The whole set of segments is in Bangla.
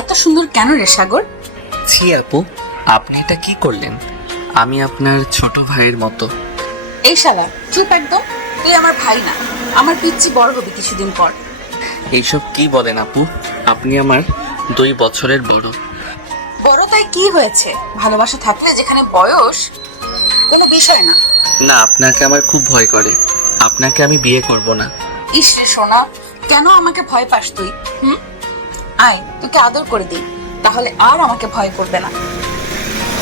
এত সুন্দর কেন রে সাগর? ছি আপু, আপনি এটা কি করলেন? আমি আপনার ছোট ভাইয়ের মতো। এই শালা চুপ একদম। তুই আমার ভাই না, আমার পিচ্চি বড় হবে কিছুদিন পর। এইসব কি বলেন আপু? আপনি আমার 2 বছরের বড়। বড় তাই কি হয়েছে? ভালোবাসা থাকলে যেখানে বয়স কোনো বিষয় না। না, আপনাকে আমার খুব ভয় করে। আপনাকে আমি বিয়ে করব না। ইস রে সোনা, কেন আমাকে ভয় পাস তুই? আয় তোকে আদর করে দিই, তাহলে আর আমাকে ভয় করবে না।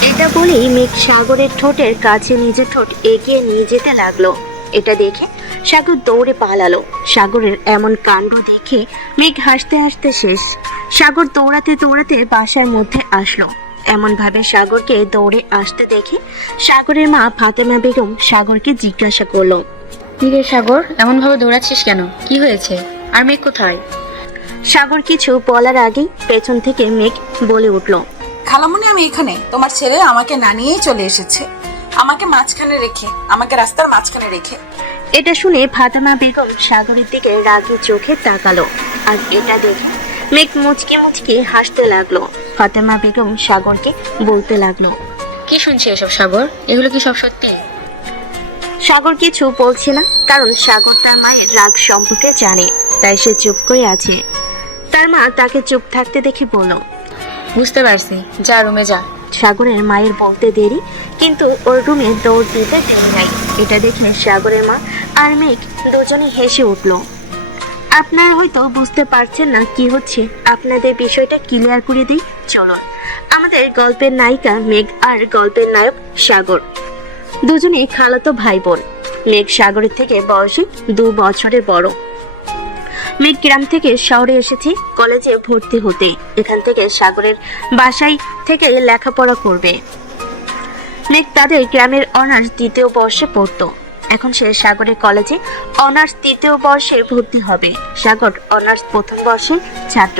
এটা বলেই মেঘ সাগরের ঠোঁটের কাছে নিজের ঠোঁট এগিয়ে নিয়ে যেতে লাগলো। এটা দেখে সাগর দৌড়ে পালালো। সাগরের এমন কাণ্ড দেখে মেঘ হাসতে হাসতে শেষ। সাগর দৌড়াতে দৌড়াতে বাসার মধ্যে আসলো। এমন ভাবে সাগরকে দৌড়ে আসতে দেখে সাগরের মা ফাতেমা বেগম সাগরকে জিজ্ঞাসা করলো, কি রে সাগর, এমন ভাবে দৌড়াচ্ছিস কেন? কি হয়েছে? আর মেঘ কোথায়? সাগর কিছু বলার আগেই পেছন থেকে মেঘ বলে উঠল, খালামুনি আমি এখানে। তোমার ছেলে আমাকে না নিয়েই চলে এসেছে, আমাকে রাস্তার মাঝখানে রেখে। এটা শুনে ফাতেমা বেগম সাগরের দিকে রাগী চোখে তাকালো। আর এটা দেখে মেঘ মুচকি মুচকি হাসতে লাগলো। ফাতেমা বেগম সাগরকে বলতে লাগলো, কি শুনছি এসব সাগর? এগুলো কি সব সত্যি? সাগর কিছু বলছে না, কারণ সাগর তার মায়ের রাগ সম্পর্কে জানে, তাই সে চুপ করে আছে। তার মা তাকে চুপ থাকতে দেখে বলল, বুঝতে পারছি, যা রুমে যা। সাগরের মায়ের বলতে দেরি, কিন্তু ওর রুমে দৌড় দিতে দেরি নাই। এটা দেখে সাগরের মা আর মেঘ দুজনে হেসে উঠল। আপনারা হয়তো বুঝতে পারছেন না কি হচ্ছে, আপনাদের বিষয়টা ক্লিয়ার করে দিই চলুন। আমাদের গল্পের নায়িকা মেঘ আর গল্পের নায়ক সাগর দুজনে খালাতো ভাই বোন। মেঘ সাগরের থেকে বয়সে 2 বছরের বড়। মেঘ গ্রাম থেকে শহরে এসেছে কলেজে ভর্তি হতে। এখান থেকে সাগরের বাসায় থেকে লেখাপড়া করবে। মেঘ তাদের গ্রামের অনার্স 2য় বর্ষে পড়তো। এখন সে সাগরের কলেজে অনার্স 3য় বর্ষে ভর্তি হবে। সাগর অনার্স 1ম বর্ষের ছাত্র।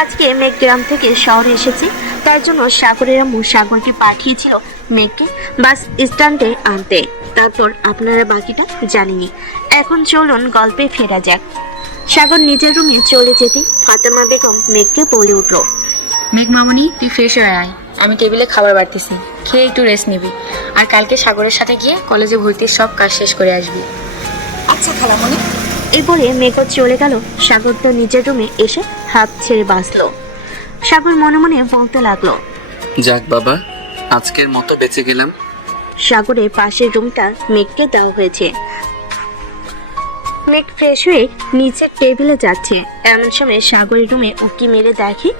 আজকে মেঘ গ্রাম থেকে শহরে এসেছে, তার জন্য সাগরের আম্মু সাগরকে পাঠিয়েছিল মেঘকে বাস স্ট্যান্ডে আনতে। তারপর আপনারা বাকিটা জানেনই। এখন চলুন গল্পে ফেরা যাক। সাগর নিজের রুমে চলে যেতে ফাতেমা বেগম মেঘকে বলে উঠল, মেঘ মামনি, তুই ফ্রেশ হয়ে আয়, আমি টেবিলে খাবার বাড়তেছি, খেয়ে একটু রেস্ট নিবি। আর কালকে সাগরের সাথে গিয়ে কলেজে ভর্তির সব কাজ শেষ করে আসবি। আচ্ছা খালামুনি। এই বলে মেঘ চলে গেল। সাগর তো নিজের রুমে এসে হাত ছেড়ে বাঁচলো। সাগর মনে মনে বলতে লাগলো, যাক বাবা, আজকের মতো বেঁচে গেলাম। সাগরের পাশের রুমটা মেঘকে দেওয়া হয়েছে। মেঘ ফ্রেশ হয়ে নিচের টেবিলে যাচ্ছে। এমন সময় সাগরের রুমে উকি মেরে দেখে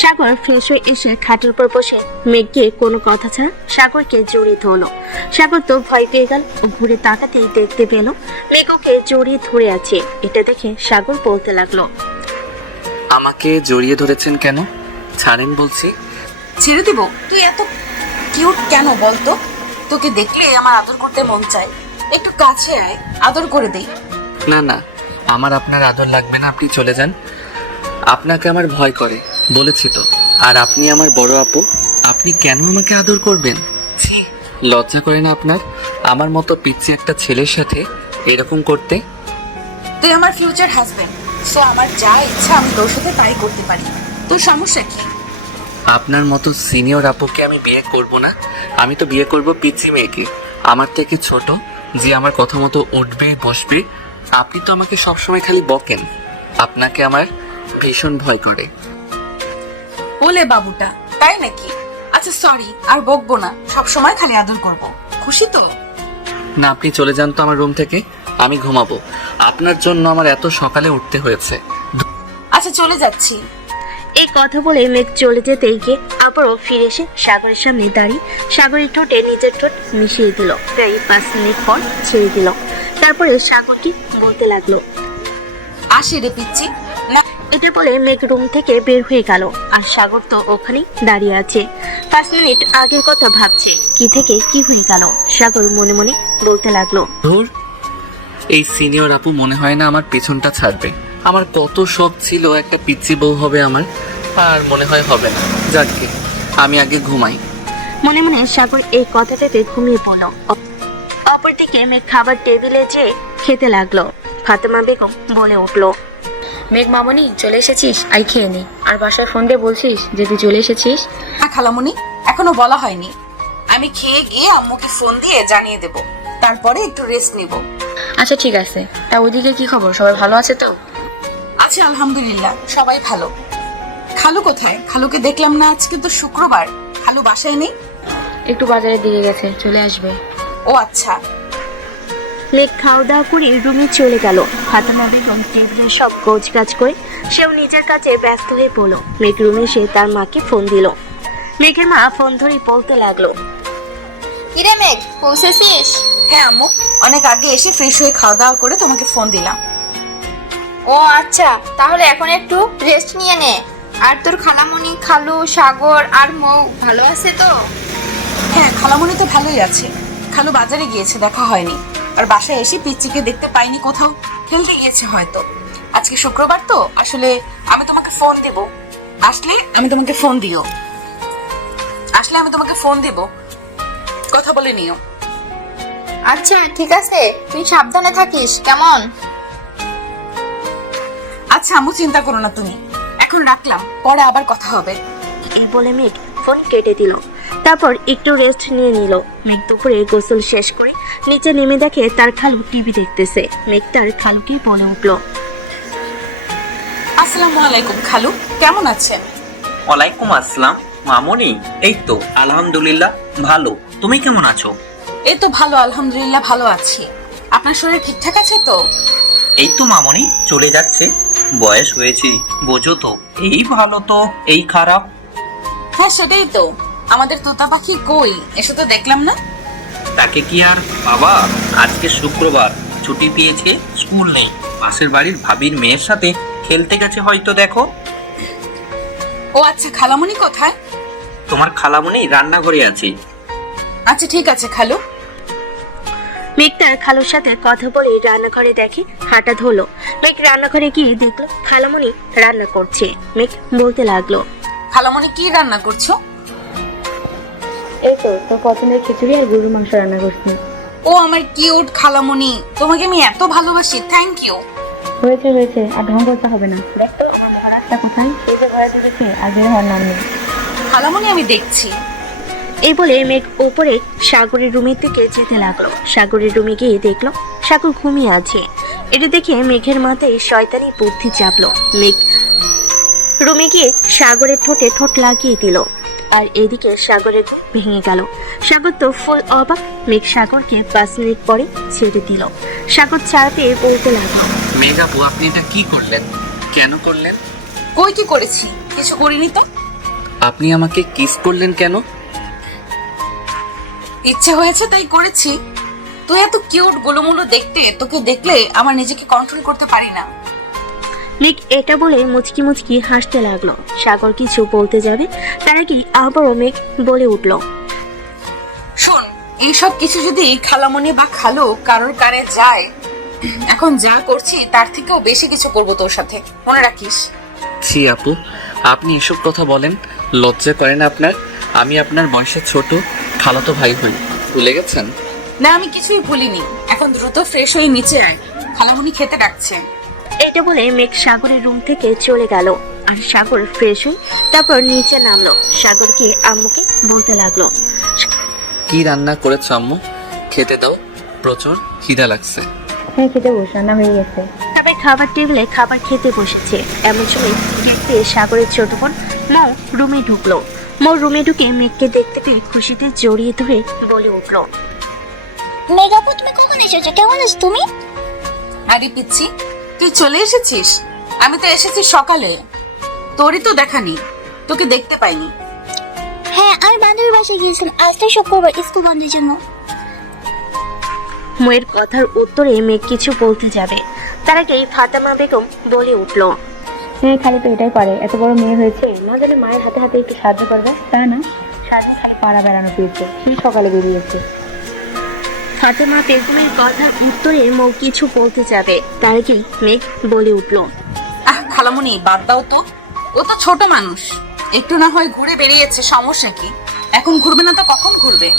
সাগর ফ্রেশ হয়ে এসে খাটের উপর বসে মেঘকে কোনো কথা ছাড়া সাগরকে জড়িয়ে ধরলো। সাগর তো ভয় পেয়ে গেল ও ঘুরে তাকাতেই দেখতে পেল মেঘ ওকে জড়িয়ে ধরে আছে। এটা দেখে সাগর বলতে লাগলো, আমাকে জড়িয়ে ধরেছেন কেন? ছাড়েন বলছি। ছেড়ে দিব? তুই এত কিউট কেন বলতো? তোকে দেখলে আমার আদর করতে মন চায়। একটু কাছে আয়, আদর করে দেই। না না, আমার আপনার আদর লাগবে না, আপনি চলে যান। আপনাকে আমার ভয় করে বলেছি তো। আর আপনি আমার বড় আপু, আপনি কেন আমাকে আদর করবেন? ছি, লজ্জা করে না আপনার? আমার মতো পিচ্চি একটা ছেলের সাথে এরকম করতে? তুই আমার ফিউচার হাজবেন্ড, সো আমার যা ইচ্ছা আমি তোর সাথে তাই করতে পারি। তোর সমস্যা কি? আপনার মতো সিনিয়র আপুকে আমি বিয়ে করব না। আমি তো বিয়ে করব পিচ্চি মেয়েকে, আমার থেকে ছোট, যে আমার কথা মতো উঠবে বসবে। আপনি তো আমাকে সবসময় খালি বকেন। আপনাকে আমার ভীষণ ভয় করে। বলে বাবুটা, তাই নাকি? আচ্ছা সরি, আর বকবো না, সব সময় খালি আদর করব। খুশি তো? না, আপনি চলে যান তো আমার রুম থেকে, আমি ঘুমাবো। আপনার জন্য আমার এত সকালে উঠতে হয়েছে। আচ্ছা চলে যাচ্ছি। এই কথা বলে মেঘ চলে যেতে গিয়ে আবারও ফিরে এসে সাগরের সামনে দাঁড়িয়ে সাগরের ঠোঁটে নিজের ঠোঁট মিশিয়ে দিল। প্রায় 5 মিনিট পর ছেড়ে দিল। তারপরে সাগরকে বলতে লাগলো, আসি রে পিচ্চি। না, এটা বলে মেঘ রুম থেকে বের হয়ে গেল। আর সাগর তো ওখানেই দাঁড়িয়ে আছে। 5 মিনিট আগের কথা ভাবছে, কি থেকে কি হয়ে গেল। সাগর মনে মনে বলতে লাগলো, ধুর, এই সিনিয়র আপু মনে হয় না আমার পেছনটা ছাড়বে। আমার কত শখ ছিল একটা পিচ্চি বউ হবে আমার, আর মনে হয় হবে না। যাকে, আমি আগে ঘুমাই। মনে মনে সাগর এই কথা ভেবে ঘুমিয়ে পড়ল। অপরদিকে মেঘ খাবার টেবিলে যেয়ে খেতে লাগলো। ফাতেমা বেগম বলে উঠলো, মেঘ মামনি চলে এসেছিস, আই খেয়ে নে। আর বাসায় ফোন দিয়ে বলছিস যে তুই চলে এসেছিস। হ্যাঁ খালামণি, এখনো বলা হয়নি। আমি খেয়ে গিয়ে আম্মুকে ফোন দিয়ে জানিয়ে দেব, তারপরে একটু রেস্ট নিব। আচ্ছা ঠিক আছে, তা ওইদিকে কি খবর, সবাই ভালো আছে তো? আচ্ছা আলহামদুলিল্লাহ, সবাই ভালো। খালু কোথায়? খালুকে দেখলাম না, আজকে তো শুক্রবার। খালু বাসায় নেই? একটু বাজারের দিকে গেছে, চলে আসবে। ও আচ্ছা। মেঘ খাওয়া দাওয়া করে রুমে চলে গেল। ফাতেমা বেগম টেবিলের সব গোছগাছ করে সেও নিজের কাছে ব্যস্ত হয়ে পড়লো। মেঘ রুমে এসে তার মাকে ফোন দিল। মেঘের মা ফোন ধরে বলতে লাগলো, কিরে মেঘ, পৌঁছেছিস? হ্যাঁ আম্মু, অনেক আগে এসে ফ্রেশ হয়ে খাওয়া দাওয়া করে তোমাকে ফোন দিলাম। ও আচ্ছা, তাহলে এখন একটু রেস্ট নিয়ে নে। আর তোর খালামণি, খালু, সাগর আর মৌ ভালো আছে তো? হ্যাঁ খালামণি তো ভালোই আছে। খালু বাজারে গিয়েছে, দেখা হয়নি। আর বাসায় এসে পিচ্চিকে দেখতে পাইনি, কোথাও খেলতে গিয়েছে হয়তো। আজকে শুক্রবার তো, আসলে আমি তোমাকে ফোন দেব। আসলে আমি তোমাকে ফোন দিও। আসলে আমি তোমাকে ফোন দেব, কথা বলে নিও। আচ্ছা ঠিক আছে, তুই সাবধানে থাকিস কেমন? আচ্ছা আম্মু, চিন্তা করো না তুমি। এখন রাখলাম, পরে আবার কথা হবে। এই বলে মেঘ ফোন কেটে দিল। তারপর একটু রেস্ট নিয়ে নিল। মেঘ দুপুরে গোসল শেষ করে নিচে নেমে দেখে তার খালু টিভি দেখতেছে। মেঘ তার খালুকেই বলে উঠলো, আসসালামু আলাইকুম খালু, কেমন আছেন? ওয়ালাইকুম আসসালাম মামনি। এই তো আলহামদুলিল্লাহ ভালো, তুমি কেমন আছো? এই তো ভালো, আলহামদুলিল্লাহ ভালো আছি। আপনার শরীর ঠিকঠাক আছে তো? এই তো মামনি চলে যাচ্ছে, বয়স হয়েছে বোঝো তো, এই ভালো তো এই খারাপ। হ্যাঁ সেটাই তো। আমাদের তোতা পাখি কই, এসে তো দেখলাম না। তাকে কি আর বাবা, আজকে শুক্রবার ছুটি পেয়েছে, স্কুল নেই, পাশের বাড়ির ভাবির মেয়ের সাথে খেলতে গেছে হয়তো, দেখো। ও আচ্ছা, খালামণি কোথায়? তোমার খালামনি রান্নাঘরে আছে। আচ্ছা ঠিক আছে খালু। মেঘ তার খালুর সাথে কথা বলে রান্নাঘরে দেখে হাঁটা ধরলো। মেঘ রান্নাঘরে গিয়ে দেখলো খালামণি রান্না করছে। মেঘ বলতে লাগলো, খালামণি কি রান্না করছো? এই তো তোর পছন্দের খিচুড়ি আর গরুর মাংস রান্না করছি। ও আমার কিউট খালামণি, তোমাকে আমি এত ভালোবাসি, থ্যাংক ইউ। হয়েছে হয়েছে, আর ঢং করতে হবে না। দেখ তো আমার ভাড়াটা কোথায়, এই যে ভাড়া দিয়েছে আর বের হওয়ার নাম নেই। খালামণি আমি দেখছি। এই বলে মেঘ উপরে সাগরের রুমের দিকে যেতে লাগলো। সাগরের রুমে গিয়ে দেখলো সাগর ঘুমিয়ে আছে। এটা দেখে মেঘের মাথায় শয়তানি বুদ্ধি চাপলো। মেঘ রুমে গিয়ে সাগরের ঠোঁটে ঠোঁট লাগিয়ে দিল। আর এদিকে সাগরের ঘুম ভেঙে গেল। সাগর তো ফুল অবাক। মেঘ সাগরকে 5 মিনিট পরে ছেড়ে দিল। সাগর চার পেয়ে বলতে লাগলো, মেঘাপু, আপনি এটা কি করলেন? কেন করলেন? কই কি করেছি? কিছু করিনি তো। আপনি আমাকে কিস করলেন কেন? ইচ্ছে হয়েছে তাই করেছি। তুই এত কিউট গোলুমুলো দেখতে, তোকে দেখলে আমার নিজেকে কন্ট্রোল করতে পারি না। মেঘ এটা বলে মুচকি মুচকি হাসতে লাগলো। সাগর কিছু বলতে যাবে তার আগে আবারও মেঘ বলে উঠলো, শোন, এইসব কিছু যদি খালামণি বা খালু কারোর কানে যায়, এখন যা করছি তার থেকেও বেশি কিছু করব তোর সাথে, মনে রাখিস। ছি আপু, আপনি এসব কথা বলেন, লজ্জা করে না আপনার? আমি আপনার বয়সে ছোট, খালাতো ভাই হই, ভুলে গেছেন? না আমি কিছুই ভুলিনি। এখন দ্রুত ফ্রেশ হয়ে নিচে আয়, খালামণি খেতে ডাকছে। এটা বলে মেঘ সাগরের রুম থেকে চলে গেল। আর সাগর ফ্রেশ হয়ে তারপর নিচে নামলো। সাগরকে আম্মুকে বলতে লাগলো, কি রান্না করেছ আম্মু? খেতে দাও, প্রচুর খিদা লাগছে। হ্যাঁ খেতে বস, রান্না হয়ে গেছে। সবাই খাবার টেবিলে খাবার খেতে বসেছে। এমন সময় গেট পেয়ে সাগরের ছোট বোন মৌ রুমে ঢুকলো। মৌ রুমে ঢুকে মেঘকে দেখতে পেয়ে খুশিতে জড়িয়ে ধরে বলে উঠলো, মেঘাপু, তুমি কখন এসেছো? কেমন আছো তুমি? আরে পিচ্ছি, তুই চলে এসেছিস? আমি তো এসেছি সকালে, তোরই তো দেখা নেই, তোকে দেখতে পাইনি। হ্যাঁ, আমি বান্ধবীর বাসায় গিয়েছিলাম, আজ তো শুক্রবার, স্কুল বন্ধের জন্য। মৌয়ের কথার উত্তরে মেঘ কিছু বলতে যাবে তার আগেই ফাতেমা বেগম বলে উঠলো, হ্যাঁ খালি তো এটাই পারে, এত বড় মেয়ে হয়েছে, না জানে মায়ের হাতে হাতে একটু সাহায্য করবে, তা না, সারাদিন খালি পাড়া বেড়ানো পেয়েছে, সেই সকালে বেরিয়েছে। ফাতেমা বেগমের কথার উত্তরে মৌ কিছু বলতে যাবে তার আগেই মেঘ বলে উঠলো, আহ খালামণি, বাদ দাও তো, ও তো ছোট মানুষ, একটু না হয় ঘুরে বেরিয়েছে, সমস্যা কি? এখন ঘুরবে না তো কখন ঘুরবে?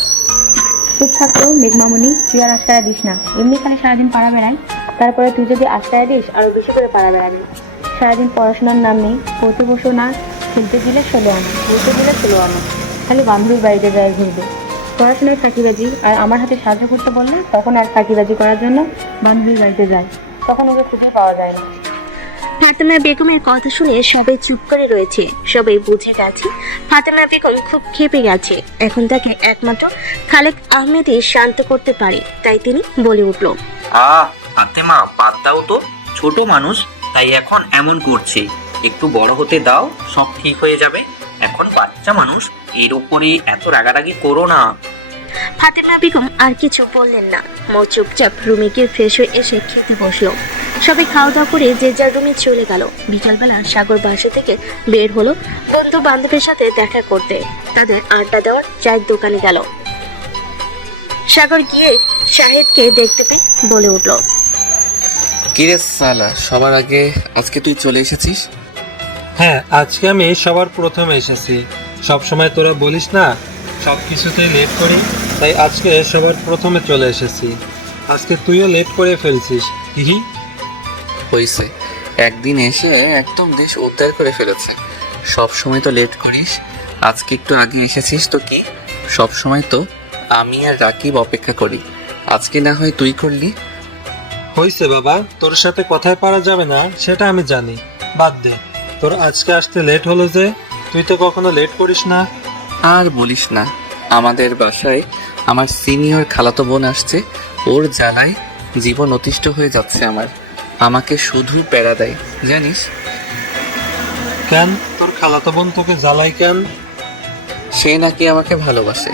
চুপ থাকতো মেঘ মামনি, তুই আর আশ্রয় দিস না, এমনি খালি সারাদিন পাড়া বেড়াই, তারপরে তুই যদি আশ্রয় দিস আরো বেশি করে পাড়া বেড়াবি। সারাদিন পড়াশোনার নাম নেই, পড়তে বসো না, খেলতে দিলে 16 আনা, ঘুরতে দিলে 16 আনা, খালি বান্ধবীর বাড়িতে যায় ঘুরবে। পড়াশোনার ফাঁকিবাজি, আর আমার হাতে সাহায্য করতে বললে তখন আর ফাঁকিবাজি করার জন্য বান্ধবীর বাড়িতে যায়, তখন ওকে খুঁজে পাওয়া যায় না। ফাতেমা বেগমের কথা শুনে সবাই চুপ করে রয়েছে। সবাই বুঝে গেছে ফাতেমা বেগম খুব ক্ষেপে গেছে। এখন তাকে একমাত্র খালেক আহমেদই শান্ত করতে পারে, তাই তিনি বলে উঠল, ফাতেমা বাদ দাও তো, ছোট মানুষ তাই এখন এমন করছে, একটু বড় হতে দাও, সব ঠিক হয়ে যাবে। এখন বাচ্চা মানুষ, এর উপরে এত রাগারাগি করো না। ফাতেমা বেগম আর কিছু বললেন না। মৌ চুপচাপ রুমে গিয়ে ফ্রেশ হয়ে এসে খেতে বসলো। সবাই খাওয়া দাওয়া করে যে যার রুমে চলে গেল। বিকালবেলা সাগর বাসা থেকে বের হলো বন্ধু বান্ধবের সাথে দেখা করতে। তাদের আড্ডা দেওয়ার চায়ের দোকানে গেল। সাগর গিয়ে শাহেদকে দেখতে পেয়ে বলে উঠল, কিরে সালা, সবার আগে আজকে তুই চলে এসেছিস? হ্যাঁ, আজকে আমি সবার প্রথমে এসেছি। সব সময় তোরা বলিস না সব কিছুতেই লেট করি, তাই আজকে সবার প্রথমে চলে এসেছি। আজকে তুইও লেট করে ফেলছিস, হিহি। হয়েছে, একদিন এসে একদম দেশ উদ্ধার করে ফেলেছে। সব সময় তো লেট করিস, আজকে একটু আগে এসেছিস তো কি? সব সময় তো আমি আর রাকিব অপেক্ষা করি, আজকে না হয় তুই করলি। হয়েছে বাবা, তোর সাথে কথায় পারা যাবে না সেটা আমি জানি, বাদ দে। তোর আজকে আসতে লেট হলো যে, তুই তো কখনো লেট করিস না। আর বলিস না, আমাদের বাসায় আমার সিনিয়র খালাতো বোন আসছে, ওর জ্বালায় জীবন অতিষ্ঠ হয়ে যাচ্ছে আমার। আমাকে শুধু প্যারা দেয় জানিস। কেন, তোর খালাতো বোন তোকে জ্বালাই কেন? সে নাকি আমাকে ভালোবাসে,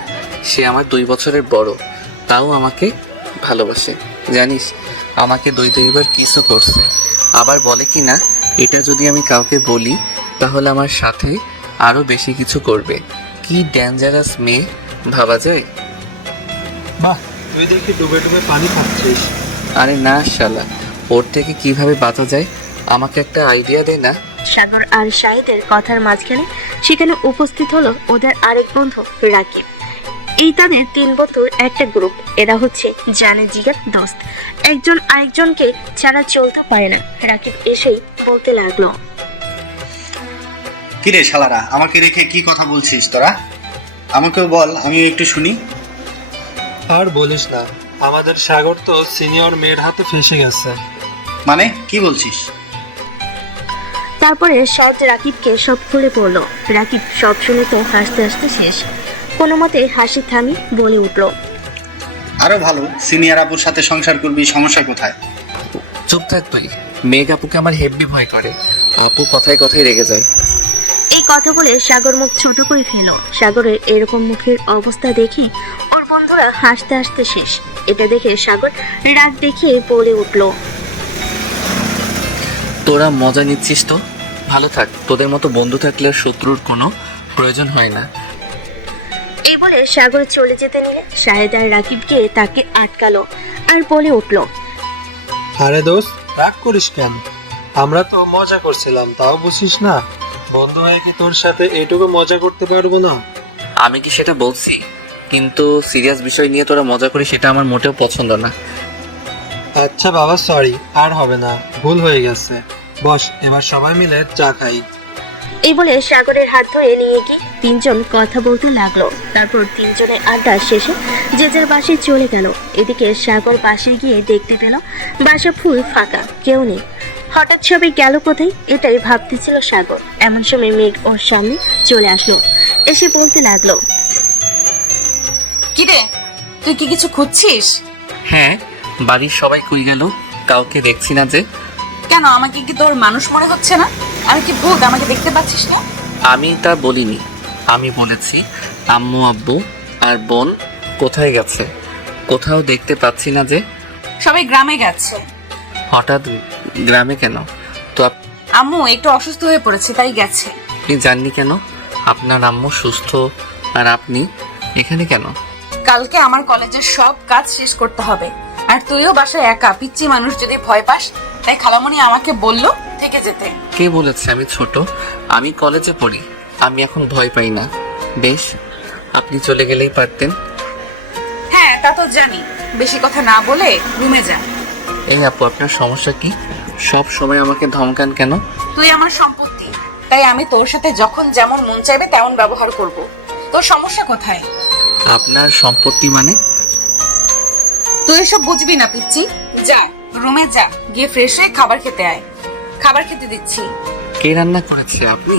সে আমার 2 বছরের বড়, তাও আমাকে ভালোবাসে জানিস। আমাকে 2-2বার কিসও করছে, আবার বলে কি না এটা যদি আমি কাউকে বলি তাহলে আমার সাথে আরো বেশি কিছু করবে। কি ডেঞ্জারাস মেয়ে ভাবা যায়। বাহ, তুই দেখি ডুবে ডুবে পানি খাচ্ছিস। আরে না শালা, ওর থেকে কিভাবে বাঁচা যায় আমাকে একটা আইডিয়া দে না। সাগর আর শাহিদের কথার মাঝখানে সেখানে উপস্থিত হলো ওদের আরেক বন্ধু রাকিব। এই তাদের 3 বন্ধুর একটা গ্রুপ। এরা হচ্ছে জানে জিগার দোস্ত, একজন আরেকজনকে ছাড়া চলতে পারে না। রাকিব এসেই বলতে লাগলো, কিরে শালারা, আমাকে রেখে কি কথা বলছিস তোরা? আমাকেও বল, আমি একটু শুনি। আর বলিস না, আমাদের সাগর তো সিনিয়র মেয়ের হাতে ফেসে গেছে। মানে কি বলছিস? তারপরে সব রাকিবকে সব খুলে পড়লো। রাকিব সব শুনে তো হাসতে হাসতে শেষ। কোনো মতে হাসি থামি বলে উঠলো, আরো ভালো, সিনিয়র আপুর সাথে সংসার করবি, সমস্যা কোথায়? চুপ থাক তুই, মেঘ আপুকে আমার হেব্বি ভয় করে, আপু কথায় কথায় রেগে যায়। এই কথা বলে সাগর মুখ ছোট করে ফেলো। সাগরের এরকম মুখের অবস্থা দেখে ওর বন্ধুরা হাসতে হাসতে শেষ। এটা দেখে সাগর রাগ দেখিয়ে বলে উঠলো, তোরা মজা নিচ্ছিস তো, ভালো থাক। তোদের মতো বন্ধু থাকলে শত্রুর কোনো প্রয়োজন হয় না। এই বলে সাগর চলে যেতে নিলে শাহেদ আর রাকিব গিয়ে তাকে আটকালো আর বলে উঠলো, আরে দোস্ত, রাগ করিস কেন? আমরা তো মজা করছিলাম, তাও বুঝিস না? বন্ধু হয়ে কি তোর সাথে এটুকু মজা করতে পারবো না? আমি কি সেটা বলছি, কিন্তু সিরিয়াস বিষয় নিয়ে তোরা মজা করিস সেটা আমার মোটেও পছন্দ না। আচ্ছা বাবা, সরি, আর হবে না, ভুল হয়ে গেছে। বস, এবার সবাই মিলে চা খাই। এই বলে সাগরের হাত ধরে নিয়ে গিয়ে 3 জন কথা বলতে লাগলো। তারপর 3 জনের আড্ডা শেষে যে যার বাসায় চলে গেল। এদিকে সাগর বাসায় গিয়ে দেখতে পেল বাসা ফুল ফাঁকা, কেউ নেই। হঠাৎ সবাই গেল কোথায়, এটাই ভাবতেছিল সাগর। এমন সময় মেঘ ওর সামনে চলে আসলো, এসে বলতে লাগলো, কিরে, তুই কি কিছু খুঁজছিস? হ্যাঁ, বাড়ির সবাই কই গেল, কাউকে দেখছি না যে। কেন, আমাকে কি তোর মানুষ মনে হচ্ছে না? আমি কি ভূত, আমাকে দেখতে পাচ্ছিস না? আমি তা বলিনি, আমি বলেছি আম্মু আব্বু আর বোন কোথায় গেছে, কোথাও দেখতে পাচ্ছি না যে। সবাই গ্রামে গেছে। হঠাৎ গ্রামে কেন? তো আম্মু একটু অসুস্থ হয়ে পড়েছে, তাই গেছে। আপনি জাননি কেন? আপনার আম্মু সুস্থ আর আপনি এখানে কেন? কালকে আমার কলেজের সব কাজ শেষ করতে হবে, আর তুইও বাসায় একা, পিচ্চি মানুষ, যদি ভয় পাস। তাই খালামণি আমাকে বললো থেকে যেতে। কে বলেছে আমি ছোট? আমি কলেজে পড়ি, আমি এখন ভয় পাই না। বেশ, আপনি চলে গেলেই পারতেন। হ্যাঁ, তা তো জানি। বেশি কথা না বলে রুমে যা। এই আপু, আপনার সমস্যা কি? সব সময় আমাকে ধমকান কেন? তুই আমার সম্পত্তি, তাই আমি তোর সাথে যখন যেমন মন চাইবে তেমন ব্যবহার করব। তোর সমস্যা কোথায়? আপনার সম্পত্তি মানে? তুই এসব বুঝবি না পিচ্ছি। যা রুমে যা, গিয়ে ফ্রেশ হয়ে খাবার খেতে আয়। খাবার খেতে দিচ্ছি। কে রান্না করেছে? আপনি?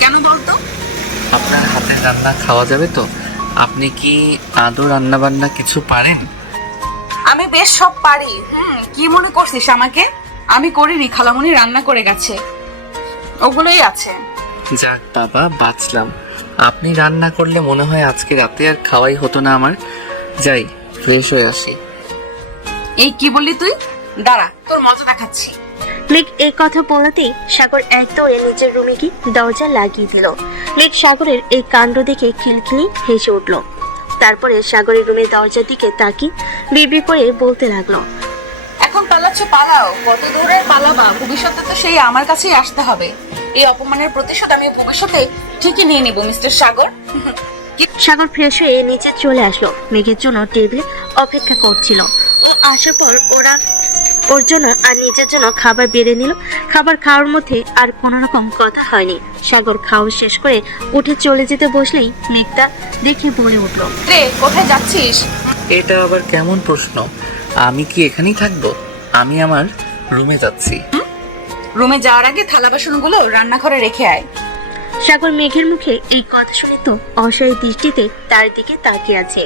কেন বলতো? আপনার হাতের রান্না খাওয়া যাবে তো? আপনি কি আদৌ রান্না বান্না কিছু পারেন? আমি বেশ সব পারি। কি মনে করছিস আমাকে? আমি করিনি, খালামণি রান্না করে গেছে, ওগুলোই আছে। যাক বাবা, বাঁচলাম। আপনি রান্না করলে মনে হয় আজকে রাতে আর খাওয়াই হতো না আমার। যাই ফ্রেশ হয়ে আসি। এই কি বললি তুই? দাঁড়া, তোর মজা দেখাচ্ছি। মেঘ এই কথা বলাতেই সাগর এক দৌড়ে নিজের রুমে গিয়ে দরজা লাগিয়ে দিল। মেঘ সাগরের এই কাণ্ড দেখে খিলখিলি হেসে উঠল। তারপরে সাগরের রুমের দরজার দিকে তাকিয়ে বিড়বিড় করে বলতে লাগলো, এখন পালাচ্ছ পালাও, কত দূরে পালাবা? ভবিষ্যতে তো সেই আমার কাছেই আসতে হবে। এই অপমানের প্রতিশোধ আমি ভবিষ্যতে ঠিকই নিয়ে নেব মিস্টার সাগর। সাগর ফ্রেশ হয়ে নিচে চলে আসলো। মেঘের জন্য টেবিলে অপেক্ষা করছিল। ও আসার পর ওর জন্য আর নিজের জন্য খাবার বেড়ে নিল। খাবার খাওয়ার মধ্যে আর কোনো রকম কথা হয়নি। সাগর খাওয়া শেষ করে উঠে চলে যেতে বসলেই মেঘটা দেখে বলে উঠলো, রে কোথায় যাচ্ছিস? এটা আবার কেমন প্রশ্ন? আমি কি এখানেই থাকবো? আমি আমার রুমে যাচ্ছি। রুমে যাওয়ার আগে থালা বাসনগুলো রান্নাঘরে রেখে আয়। সাগর মেঘের মুখে এই কথা শুনে তো অসহায় দৃষ্টিতে তার দিকে তাকিয়ে আছে।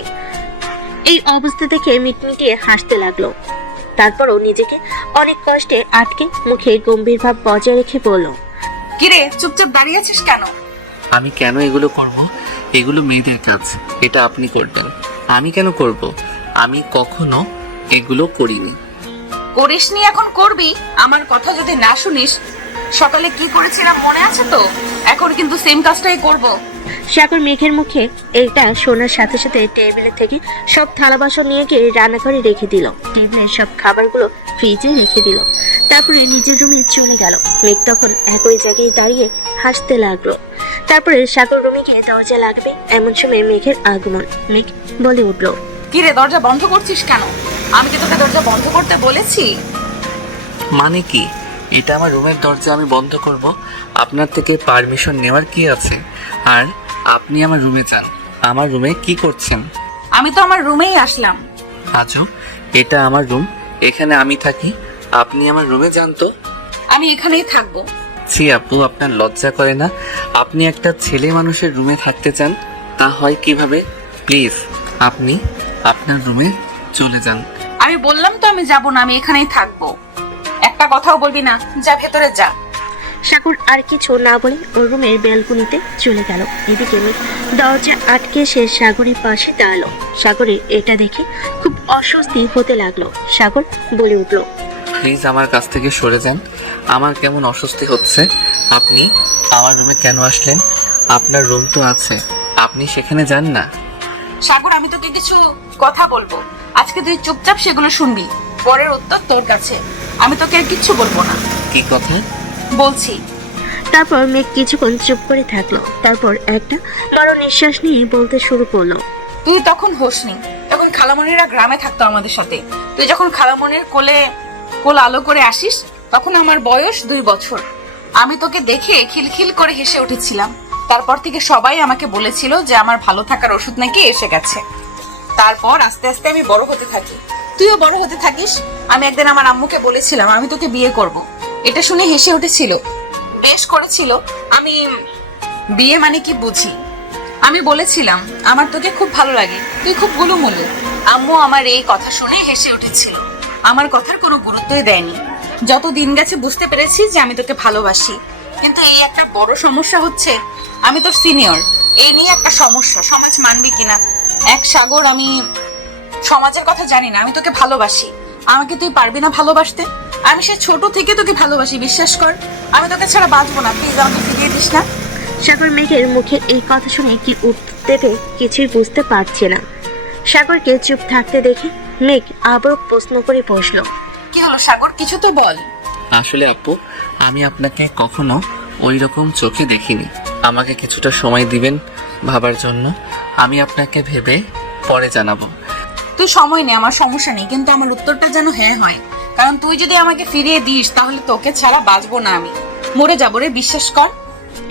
এই অবস্থা দেখে মিটমিটিয়ে হাসতে লাগলো। তারপরও নিজেকে অনেক কষ্টে আটকে মুখে গম্ভীর ভাব বজায় রেখে বলল, কিরে চুপচাপ দাঁড়িয়ে আছিস কেন? আমি কেন এগুলো করব? এগুলো মেয়েদের কাজ, এটা আপনি করবেন। আমি কেন করব? আমি কখনো এগুলো করিনি। করিসনি, এখন করবি। আমার কথা যদি না শুনিস, সকালে কি করেছিলাম মনে আছে তো? এখন কিন্তু সেম কাজটাই করব। সাগর মেঘের মুখে এটা শোনার সাথে সাথে টেবিলে থেকে সব থালা বাসন নিয়ে গিয়ে রান্নাঘরে রেখে দিল। টেবিলের সব খাবারগুলো ফ্রিজে রেখে দিল। তারপরে নিজের রুমে চলে গেল। মেঘ তখন একই জায়গায় দাঁড়িয়ে হাসতে লাগলো। তারপরে সাগর রুমে গিয়ে দরজা লাগবে এমন সময় মেঘের আগমন। মেঘ বলে উঠলো, কিরে দরজা বন্ধ করছিস কেন? আমি কি তোকে দরজা বন্ধ করতে বলেছি? মানে কি? এটা আমার রুমের দরজা, আমি বন্ধ করব? আপনার থেকে পারমিশন নেওয়ার কি আছে? আর আপনি আমার রুমে যান। আমার রুমে কি করছেন? আমি তো আমার রুমেই আসলাম। আজও এটা আমার রুম, এখানে আমি থাকি। আপনি আমার রুমে যান তো। আমি এখানেই থাকবো। ছি আপু, আপনার লজ্জা করে না? আপনি একটা ছেলে মানুষের রুমে থাকতে চান? তা হয় কিভাবে? প্লিজ আপনি আপনার রুমে চলে যান। আমি বললাম তো আমি যাব না, আমি এখানেই থাকবো। একটা কথাও বলবি না, যা ভেতরে যা। সাগর আর কিছু না বলে ওর রুমের ব্যালকনিতে চলে গেল। এদিকে মেঘ দরজা আটকে সে সাগরের পাশে দাঁড়ালো। সাগরের এটা দেখে খুব অস্বস্তি হতে লাগলো। সাগর বলে উঠলো, প্লিজ আমার কাছ থেকে সরে যান। আমার কেমন অস্বস্তি হচ্ছে। আপনি আমার রুমে কেন আসলেন? আপনার রুম তো আছে, আপনি সেখানে যান না। সাগর, আমি তোকে কিছু কথা বলবো। আজকে তুই চুপচাপ সেগুলো শুনবি, পরের উত্তর তোর কাছে। আমি তোকে আর কিচ্ছু বলবো না। কি কথা? বলছি। তারপর মেঘ কিছুক্ষণ চুপ করে থাকলো। তারপর একটা বড় নিঃশ্বাস নিয়ে বলতে শুরু করলো, তুই তখন হোসনি, তখন খালামণিরা গ্রামে থাকতো আমাদের সাথে। তুই যখন খালামণির কোল আলো করে আসিস, তখন আমার বয়স 2 বছর। আমি তোকে দেখে খিলখিল করে হেসে উঠেছিলাম। তারপর থেকে সবাই আমাকে বলেছিল যে আমার ভালো থাকার ওষুধ নাকি এসে গেছে। তারপর আস্তে আস্তে আমি বড় হতে থাকি, তুইও বড় হতে থাকিস। আমি একদিন আমার আম্মুকে বলেছিলাম আমি তোকে বিয়ে করব। এটা শুনে হেসে উঠেছিল, বেশ করেছিল। আমি বিয়ে মানে কি বুঝি। আমি বলেছিলাম আমার তোকে খুব ভালো লাগে, তুই খুব গুলুমুলু। আম্মু আমার এই কথা শুনে হেসে উঠেছিল, আমার কথার কোনো গুরুত্বই দেয়নি। যত দিন গেছে বুঝতে পেরেছি যে আমি তোকে ভালোবাসি। কিন্তু এই একটা বড় সমস্যা হচ্ছে, আমি তোর সিনিয়র। এই নিয়ে একটা সমস্যা, সমাজ মানবে কিনা। এক সাগর, আমি সমাজের কথা জানি না, আমি তোকে ভালোবাসি। আমাকে তুই পারবি না ভালোবাসতে? আমি সে ছোট থেকে তোকে ভালোবাসি, বিশ্বাস কর। আমি তোকে ছাড়া বাঁচবো না, প্লিজ আমাকে ফিরিয়ে দিস না। সাগর মেঘের মুখে এই কথা শুনে কি উত্তর দেবে কিছুই বুঝতে পারছে না। সাগরকে চুপ থাকতে দেখে মেঘ আবার প্রশ্ন করে বসলো, কি হলো সাগর, কিছু তো বল। আসলে আপু, আমি আপনাকে কখনো ওই রকম চোখে দেখিনি। আমাকে কিছুটা সময় দিবেন ভাবার জন্য। আমি আপনাকে ভেবে পরে জানাবো। তুই সময় নে, আমার সমস্যা নেই, কিন্তু আমার উত্তরটা যেন হ্যাঁ হয়। কারণ তুই যদি আমাকে ফিরিয়ে দিস, তাহলে তোকে ছাড়া বাঁচবো না আমি। মরে যাবো রে, বিশ্বাস কর।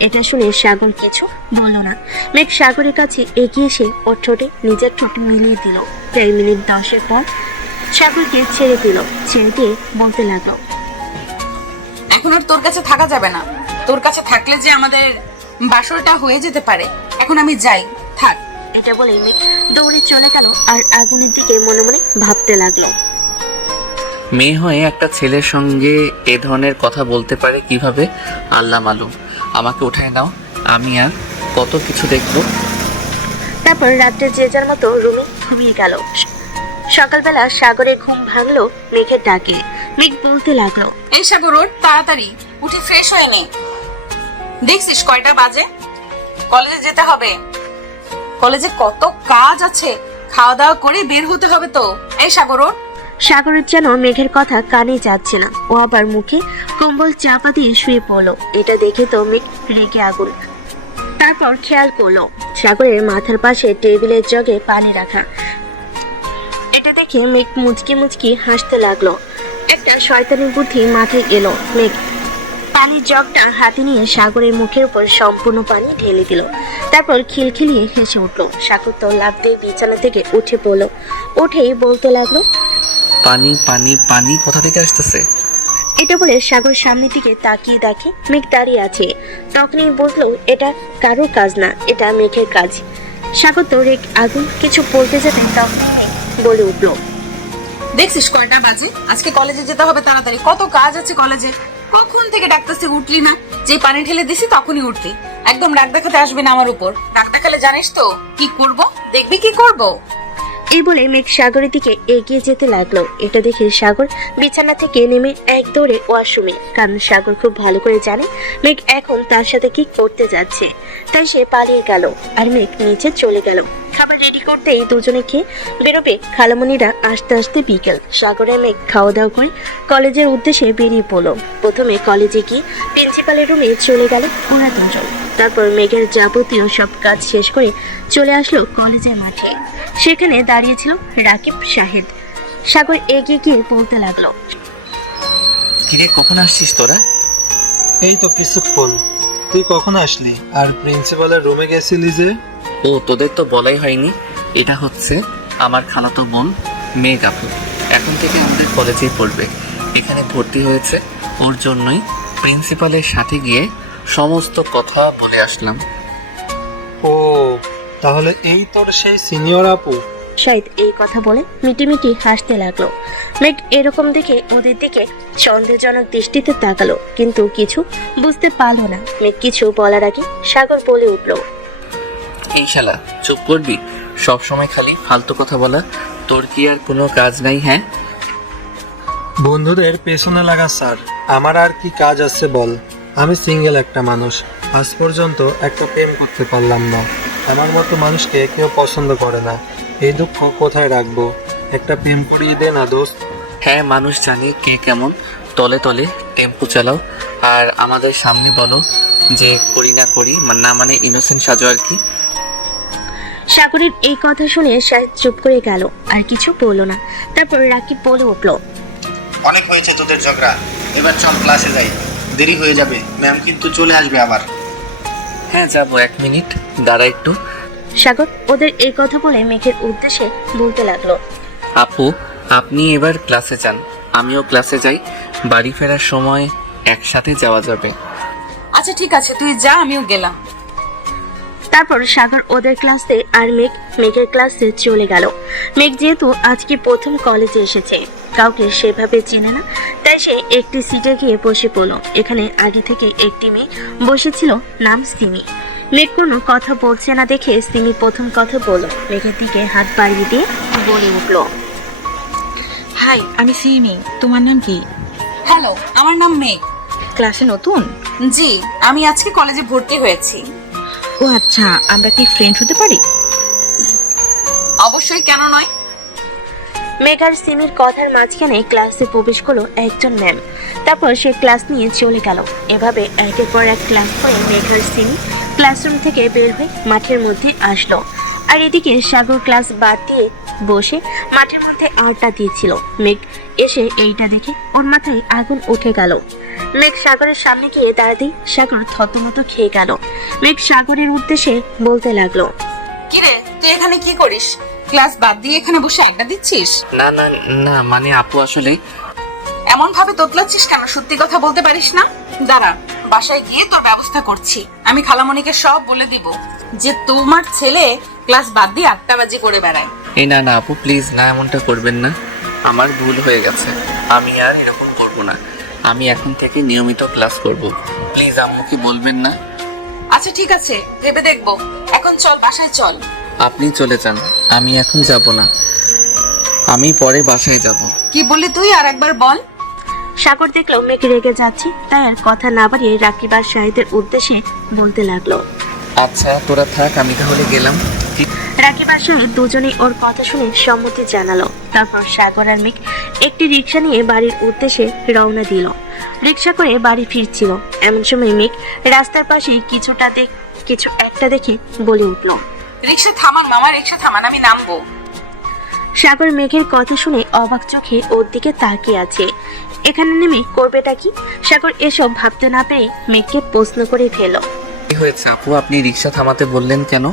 এটা শুনে সাগর কিছু বলল না। মেঘ সাগরের কাছে এগিয়ে এসে ওর ঠোঁটে নিজের ঠোঁট মিলিয়ে দিল। প্রায় মিনিট 10 পর সাগরকে ছেড়ে দিল। ছেড়ে দিয়ে বলতে লাগলো, এখন আর তোর কাছে থাকা যাবে না। তোর কাছে থাকলে যে আমাদের বাসরটা হয়ে যেতে পারে। এখন আমি যাই, থাক। এটা বলে মেঘ দৌড়ে চলে গেল আর আগুনের দিকে মনে মনে ভাবতে লাগলো। মেয়ে হয়ে একটা ছেলের সঙ্গে এ ধরনের কথা বলতে পারে কিভাবে, আল্লাহ মালুম। আমাকে উঠায় নাও, আমি আর কত কিছু দেখবো। তারপর রাত্রে যে যার মতো রুমে ঘুমিয়ে গেল। সকালবেলা সাগরের ঘুম ভাঙলো মেঘের ডাকে। মেঘ বলতে লাগলো, এই সাগর ওঠ, তাড়াতাড়ি উঠে ফ্রেশ হয়ে নে। দেখছিস কয়টা বাজে? কলেজে যেতে হবে। কলেজে কত কাজ আছে, খাওয়া দাওয়া করে বের হতে হবে তো। এই সাগর ওঠ। সাগরের যেন মেঘের কথা কানে যাচ্ছে না। ও আবার মুখে কম্বল চাপা দিয়ে শুয়ে পড়লো। এটা দেখে তো মেঘ রেগে আগুন। তারপর খেয়াল করলো সাগরের মাথার পাশে টেবিলের জগে পানি রাখা। এটা দেখে মেঘ মুচকি মুচকি হাসতে লাগলো। একটা শয়তানি বুদ্ধি মাথায় এলো। মেঘ পানির জগটা হাতে নিয়ে সাগরের মুখের উপর সম্পূর্ণ পানি ঢেলে দিল। তারপর খিলখিলিয়ে হেসে উঠলো। সাগর তো লাফ দিয়ে বিছানা থেকে উঠে পড়লো। উঠেই বলতে লাগলো, পানি পানি পানি কোথা থেকে আসতেছে? এটা বলে সাগর সামনের দিকে তাকিয়ে দেখে মেঘ দাঁড়িয়ে আছে। তখনই বুঝলো এটা কারোর কাজ না, এটা মেঘের কাজ। সাগর তো রেগ আগুন কিছু বলতে যেতে তখন মেঘ বলে উঠলো, দেখছিস কয়টা বাজে? আজকে কলেজে যেতে হবে তাড়াতাড়ি, কত কাজ আছে কলেজে। কখন থেকে ডাকতেছি, উঠলি না। যে পানি ঢেলে দিছি তখনই উঠলি। একদম রাগ দেখাতে আসবে না আমার উপর। রাগ দেখালে জানিস তো কি করব, দেখবি কি করব। এই বলে মেঘ সাগরের দিকে এগিয়ে যেতে লাগলো। এটা দেখে সাগর বিছানা থেকে নেমে এক দৌড়ে ওয়াশরুমে, কারণ সাগর খুব ভালো করে জানে মেঘ এখন তার সাথে কি করতে যাচ্ছে। তাই সে পালিয়ে গেল আর মেঘ নিচে চলে গেল। খাবার রেডি করতেই দুজনে খেয়ে বেরোবে খালামণিরা আসতে আসতে বিকেল। সাগর আর মেঘ খাওয়া দাওয়া করে কলেজের উদ্দেশ্যে বেরিয়ে পড়লো। প্রথমে কলেজে গিয়ে প্রিন্সিপালের রুমে চলে গেল ওরা দুজন। তারপর মেঘের যাবতীয় সব কাজ শেষ করে চলে আসলো কলেজের মাঠে। সেখানে দাঁড়িয়েছিল রাকিব শাহেদ। সাগর এগিয়ে গিয়ে বলতে লাগলো, কিরে, কখন আসছিস তোরা? এই তো কিছুক্ষণ। তুই কখন আসলি? আর প্রিন্সিপালের রুমে গেছিলি যে? ও, তোদের তো বলাই হয়নি। এটা হচ্ছে আমার খালাতো বোন মেঘ আপু। এখন থেকে আমাদের কলেজেই পড়বে। এখানে ভর্তি হয়েছে, ওর জন্যই প্রিন্সিপালের সাথে গিয়ে সমস্ত কথা বলে আসলাম। ও, তাহলে এই তোর সেই সিনিয়র আপু? শাহিদ এই কথা বলে মিটিমিটি হাসতে লাগলো। মেঘ এরকম দেখে ওদের দিকে সন্দেহজনক দৃষ্টিতে তাকালো, কিন্তু কিছু বুঝতে পারলো না। মেঘ কিছু বলার আগে সাগর বলে উঠলো, এই শালা, চুপ করবি? সব সময় খালি ফালতু কথা বলা। তোর কি আর কোনো কাজ নাই? হ্যাঁ, বন্ধুদের পেছনে লাগা স্যার। আমার আর কি কাজ আছে বল? আমি সিঙ্গেল একটা মানুষ, আজ পর্যন্ত একটা প্রেম করতে পারলাম না। আমার মতো মানুষকে কেউ পছন্দ করে না। এই দুঃখ কোথায় রাখবো? একটা প্রেম করিয়ে দে না দোস্ত। হ্যাঁ, মানুষ জানে কে কেমন। তলে তলে টেম্পু চালাও আর আমাদের সামনে বলো যে করি না করি, না মানে ইনোসেন্ট সাজো আর কি। সাগরের এই কথা শুনে শাহিদ চুপ করে গেল, আর কিছু বললো না। তারপর রাকিব বলে উঠলো, অনেক হয়েছে তোদের ঝগড়া, এবার চল ক্লাসে যাই, দেরি হয়ে যাবে। ম্যাম কিন্তু চলে আসবে আবার। হ্যাঁ যাবো, 1 মিনিট দাঁড়া একটু। সাগর ওদের এই কথা বলে মেঘের উদ্দেশ্যে বলতে লাগলো, আপু, আপনি এবার ক্লাসে যান, আমিও ক্লাসে যাই। বাড়ি ফেরার সময় একসাথে যাওয়া যাবে। আচ্ছা ঠিক আছে, তুই যা, আমিও গেলাম। তারপর সাগর ওদের ক্লাসে আর মেঘ মেঘের ক্লাসে চলে গেল। মেঘ যেহেতু আজকে প্রথম কলেজে এসেছে, কাউকে সেভাবে চেনে না, তাই সে একটি সিটে গিয়ে বসে পড়লো। এখানে আগে থেকে একটি মেয়ে বসেছিল, নাম সিমি। মেঘ কোনো কথা বলছে না দেখে সিমি প্রথম কথা বলল। মেঘের দিকে হাত বাড়িয়ে দিয়ে বলে উঠলো, হাই, আমি সিমি। তোমার নাম কি? হ্যালো, আমার নাম মেঘ। ক্লাসে নতুন? জি, আমি আজকে কলেজে ভর্তি হয়েছি। ও আচ্ছা, আমরা কি ফ্রেন্ড হতে পারি? অবশ্যই, কেন নয়। মেঘ আর সিমির কথার মাঝখানে ক্লাসে প্রবেশ করলো একজন ম্যাম। তারপর সে ক্লাস নিয়ে চলে গেল। এভাবে একের পর এক ক্লাস করে মেঘ আর সিমি ক্লাসরুম থেকে বের হয়ে মাঠের মধ্যে আসলো। আর এদিকে সাগর ক্লাস বাদ দিয়ে বসে মাঠের মধ্যে আড্ডা দিয়েছিল। মেঘ এসে এইটা দেখে ওর মাথায় আগুন উঠে গেল। মেঘ সাগরের সামনে গিয়ে দাঁড়াতেই সাগর থতমত খেয়ে গেল। মেঘ সাগরের উদ্দেশ্যে বলতে লাগলো, কিরে তুই এখানে কি করিস? ক্লাস বাদ দিয়ে এখানে বসে আড্ডা দিচ্ছিস? না না না, মানে আপু আসলে এমন ভাবে তোতলাচ্ছিস কেন? সত্যি কথা বলতে পারিস না? দাঁড়া, বাসায় গিয়ে তোর ব্যবস্থা করছি। আমি খালামণিকে সব বলে দিব যে তোমার ছেলে ক্লাস বাদ দিয়ে আড্ডাবাজি করে বেড়ায়। এই না না আপু, প্লিজ না, এমনটা করবেন না। আমার ভুল হয়ে গেছে, আমি আর এরকম করব না। আমি এখন থেকে নিয়মিত ক্লাস করব। প্লিজ আম্মুকে বলবেন না। আচ্ছা ঠিক আছে, ভেবে দেখবো। এখন চল, বাসায় চল। আপনি চলে যান, আমি এখন যাব না, আমি পরে বাসায় যাব। কি বললি তুই? আর একবার বল। সাগর দেখলো মেঘ রেগে যাচ্ছে, তাই আর কথা না বাড়িয়ে রাকিব আর শাহিদের উদ্দেশ্যে বলতে লাগলো। আচ্ছা তোরা থাক, আমি তাহলে গেলাম। রাকিব আর শাহিদ দুজনেই ওর কথা শুনে সম্মতি জানালো। তারপর সাগর আর মেঘ একটি রিক্সা নিয়ে বাড়ির উদ্দেশ্যে রওনা দিল। রিক্সা করে বাড়ি ফিরছিল, এমন সময় মেঘ রাস্তার পাশে কিছু একটা দেখে বলে উঠল। রিক্সা থামান মামা, রিক্সা থামান, আমি নামবো। সাগর মেঘের কথা শুনে অবাক চোখে ওর দিকে তাকিয়ে আছে। এখানে নেমে করবেটা কি? সাগর এসব ভাবতে না পেরে মেঘকে প্রশ্ন করে ফেল। কি হয়েছে আপু, আপনি রিক্সা থামাতে বললেন কেন?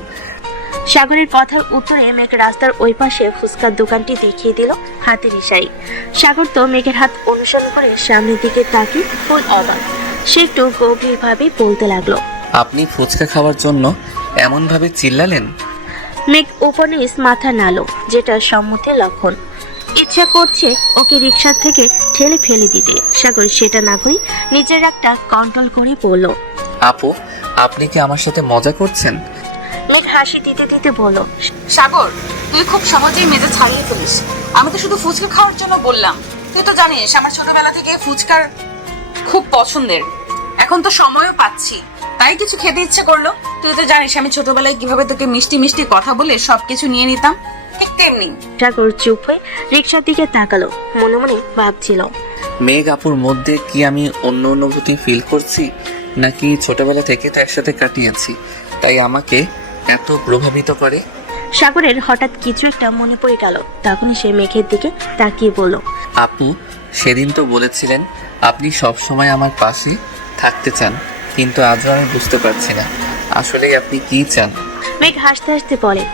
সাগরের কথার উত্তরে মেঘ রাস্তার ওই পাশে ফুচকার দোকানটি দেখিয়ে দিল হাতের ইশারায়। সাগর তো মেঘের হাত অনুসরণ করে সামনের দিকে তাকিয়ে ফুল অবাক। সে একটু গভীরভাবে বলতে লাগলো। আপনি ফুচকা খাওয়ার জন্য এমন ভাবে চিল্লালেন? মেঘ উপনিস মাথা নাড়ল, যেটা সম্মতির লক্ষণ। ইচ্ছা করছে ওকে রিক্সা থেকে ঠেলে ফেলে দিতে। সাগর সেটা না করে নিজের একটা কন্ট্রোল করে বলল। আপু, আপনি কি আমার সাথে মজা করছেন? মেঘ হাসি দিতে দিতে বলল। সাগর, তুই খুব সহজেই মেজাজ ছাড়িয়ে ফেলিস। আমি তো শুধু ফুচকা খাওয়ার জন্য বললাম। তুই তো জানিস আমার ছোটবেলা থেকে ফুচকার খুব পছন্দের। এখন তো সময়ও পাচ্ছি, তাই কিছু খেতে ইচ্ছে করলো। তুই তো জানিস আমি ছোটবেলায় কিভাবে তোকে মিষ্টি মিষ্টি কথা বলে সবকিছু নিয়ে নিতাম, ঠিক তেমনি। সাগর চুপ হয়ে রিক্সার দিকে তাকালো, মনে মনে ভাবছিল। মেঘ আপুর মধ্যে কি আমি অন্য অনুভূতি ফিল করছি, নাকি ছোটবেলা থেকে তো একসাথে কাটিয়েছি তাই আমাকে এত প্রভাবিত করে? সাগরের হঠাৎ কিছু একটা মনে পড়ে গেল। তখনই সে মেঘের দিকে তাকিয়ে বলল। আপু, সেদিন তো বলেছিলেন আপনি সব সময় আমার পাশে থাকতে চান, কিন্তু আজও আমি বুঝতে পারছি না আসলে আপনি কি চান। মেঘ হাসতে হাসতে বলে।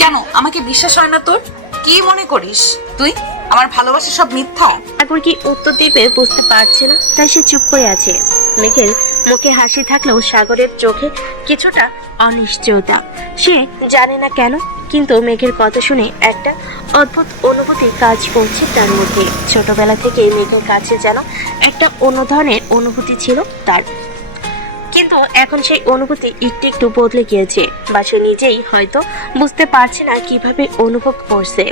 কেন আমাকে বিশ্বাস হয় না তোর? কি মনে করিস তুই আমার ভালোবাসা সব মিথ্যা? সাগর কি উত্তর দিবে বুঝতে পারছে না, তাই সে চুপ করে আছে। মেঘের মুখে হাসি থাকলেও সাগরের চোখে কিছুটা অনিশ্চয়তা। সে জানে না কেন, কিন্তু মেঘের কথা শুনে একটা অদ্ভুত অনুভূতি কাজ করছে তার মধ্যে। ছোটবেলা থেকে মেঘের কাছে যেন একটা অন্য ধরনের অনুভূতি ছিল তার, কিন্তু এখন সেই অনুভূতি একটু একটু বদলে গিয়েছে, বা সে নিজেই হয়তো বুঝতে পারছে না কিভাবে অনুভব করছে।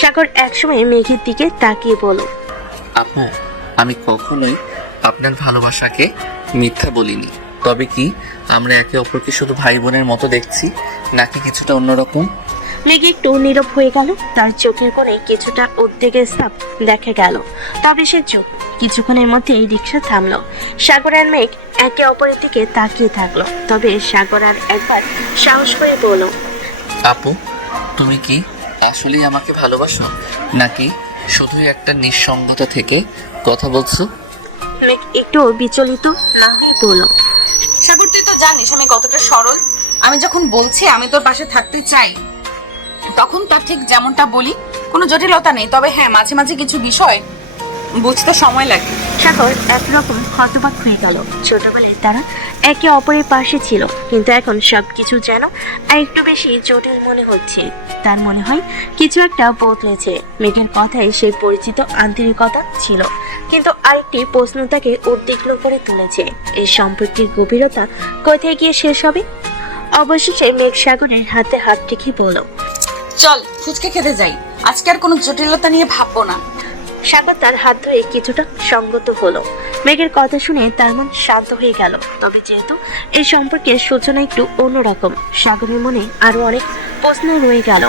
সাগর একসময় মেঘের দিকে তাকিয়ে বলল। আপু, আমি কখনোই আপনার ভালোবাসাকে মিথ্যা বলিনি। তবে কি আমরা একে অপরকে শুধু ভাই বোনের মতো দেখছি, নাকি কিছুটা অন্যরকম? মেঘ একটু নীরব হয়ে গেল, তার চোখের কোণে কিছুটা উদ্বেগের ছাপ দেখা গেল। তবে সে চুপ। কিছুক্ষণের মধ্যেই রিক্সা থামলো। সাগর আর মেঘ একে অপরের দিকে তাকিয়ে থাকলো। তবে সাগর আর একবার সাহস করে বলল। আপু, তুমি কি আসলেই আমাকে ভালোবাসো, নাকি শুধুই একটা নিঃসঙ্গতা থেকে কথা বলছো? মেঘ একটু বিচলিত না হয়ে বলল। সাগর, তুই তো জানিস আমি কতটা সরল। আমি যখন বলছি আমি তোর পাশে থাকতে চাই, তখন তার ঠিক যেমনটা বলি, কোনো জটিলতা নেই। তবে হ্যাঁ, মাঝে মাঝে কিছু বিষয় বুঝতে সময় লাগে। সাগর একরকম হতবাক হয়ে গেল। ছোটবেলায় তারা একে অপরের পাশে ছিল, কিন্তু এখন সবকিছু যেন একটু বেশি জটিল মনে হচ্ছে। তার মনে হয় কিছু একটা বদলেছে। মেঘের কথায় সেই পরিচিত আন্তরিকতা ছিল, কিন্তু আরেকটি প্রশ্ন তাকে উদ্বিগ্ন করে তুলেছে। এই সম্পর্কের গভীরতা কোথায় গিয়ে শেষ হবে? অবশেষে মেঘ সাগরের হাতে হাত রেখে বলল। চল ফুচকা খেতে যাই, আজকে আর কোনো জটিলতা নিয়ে ভাববো না। সাগর তার হাত ধরে কিছুটা সঙ্গত হলো। মেঘের কথা শুনে তার মন শান্ত হয়ে গেল। তবে যেহেতু এই সম্পর্কের সূচনা একটু অন্যরকম, সাগরের মনে আরো অনেক প্রশ্ন রয়ে গেল।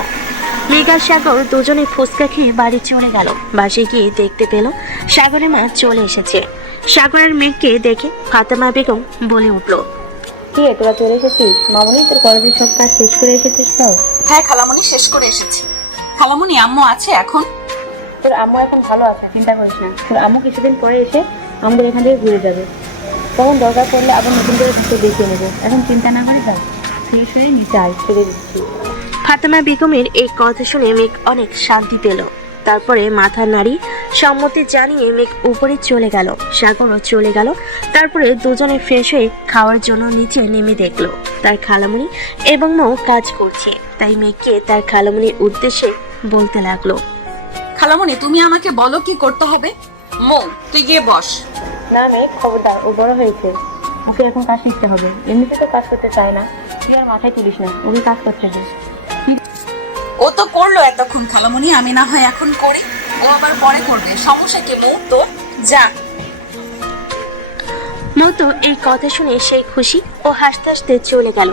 মেঘ আর সাগর দুজনে ফুচকা খেয়ে বাড়ি চলে গেল। বাসে গিয়ে দেখতে পেল সাগরের মা চলে এসেছে। সাগর আর মেঘকে দেখে ফাতেমা বেগম বলে উঠল। কি রে, তোরা চলে এসেছিস? মামনি, তোর কলেজের সব কাজ শেষ করে এসেছিস তো? হ্যাঁ খালামণি, শেষ করে এসেছি। খালামণি, আম্মু আছে এখন? তোর আম্মু এখন ভালো আছে, চিন্তা করিস না। তোর আম্মু কিছুদিন পরে এসে আমাদের এখান থেকে ঘুরে যাবে। তখন দরকার পড়লে আবার নতুন করে ঘুরতে দেখিয়ে নেবো। এখন চিন্তা না করে যাও, ফ্রেশ হয়ে নিচে আয়, ছেড়ে দিচ্ছি। ফাতেমা বেগমের এই কথা শুনে মেঘ অনেক শান্তি পেল। তারপরে মাথা নাড়ি সম্মতি জানিয়ে মেঘ উপরে চলে গেল, সাগরও চলে গেল। তারপরে দুজনে ফ্রেশ হয়ে খাওয়ার জন্য নিচে নেমে দেখলো তার খালামণি এবং মৌ কাজ করছে। তাই মেঘকে তার খালামণির উদ্দেশ্যে বলতে লাগলো, খালামণি তুমি আমাকে বলো কি করতে হবে। মৌ তুই গিয়ে বস। না মেঘ, খবরদার, ও বড় হয়েছে, ওকে এখন কাজ শিখতে হবে। এমনিতে তো কাজ করতে চায় না, তুই আর মাথায় তুলিস না, ওকে কাজ করতে দে। ও তো করলো এতক্ষণ খালামণি, আমি না হয় এখন করি, ও আবার পরে করবে, সমস্যা কি মৌ তোর? যা। মৌ তো এই কথা শুনে সেই খুশি ও হাসতে হাসতে চলে গেল,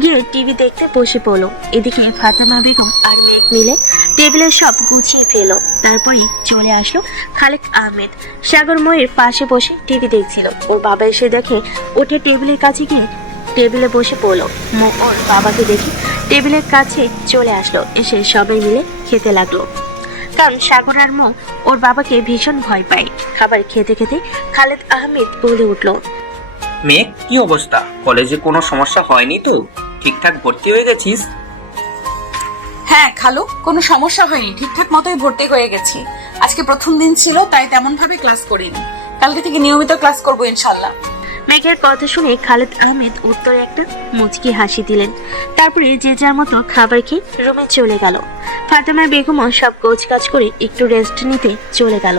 গিয়ে টিভি দেখতে বসে পড়লো। এদিকে ফাতেমা বেগম আর মেঘ মিলে টেবিলে সব গুছিয়ে ফেলো। তারপরে চলে আসলো খালেক আহমেদ। সাগর ময়ের পাশে বসে টিভি দেখছিল। ওর বাবা এসে দেখে, উঠে টেবিলের কাছে গিয়ে টেবিলে বসে পড়লো। মৌ ওর বাবাকে দেখে টেবিলের কাছে চলে আসলো, এসে সবাই মিলে খেতে লাগলো। কারণ সাগর আর মৌ ওর বাবাকে ভীষণ ভয় পায়। খাবার খেতে খেতে খালেদ আহমেদ বলে উঠল, মেঘ, কি অবস্থা? কলেজে কোনো সমস্যা হয়নি তো? ঠিকঠাক ভর্তি হয়ে গেছিস? হ্যাঁ খালু, কোনো সমস্যা হয়নি, ঠিকঠাক মতোই ভর্তি হয়ে গেছি। আজকে প্রথম দিন ছিল তাই তেমন ভাবে ক্লাস করিনি, কালকে থেকে নিয়মিত ক্লাস করবো ইনশাল্লাহ। মেঘের কথা শুনে খালেদ আহমেদ উত্তরে একটা মুচকি হাসি দিলেন। তারপরে যে যার মতো খাবার খেয়ে রুমে চলে গেল। ফাতেমা বেগমও সব গোছ কাজ করে একটু রেস্ট নিতে চলে গেল।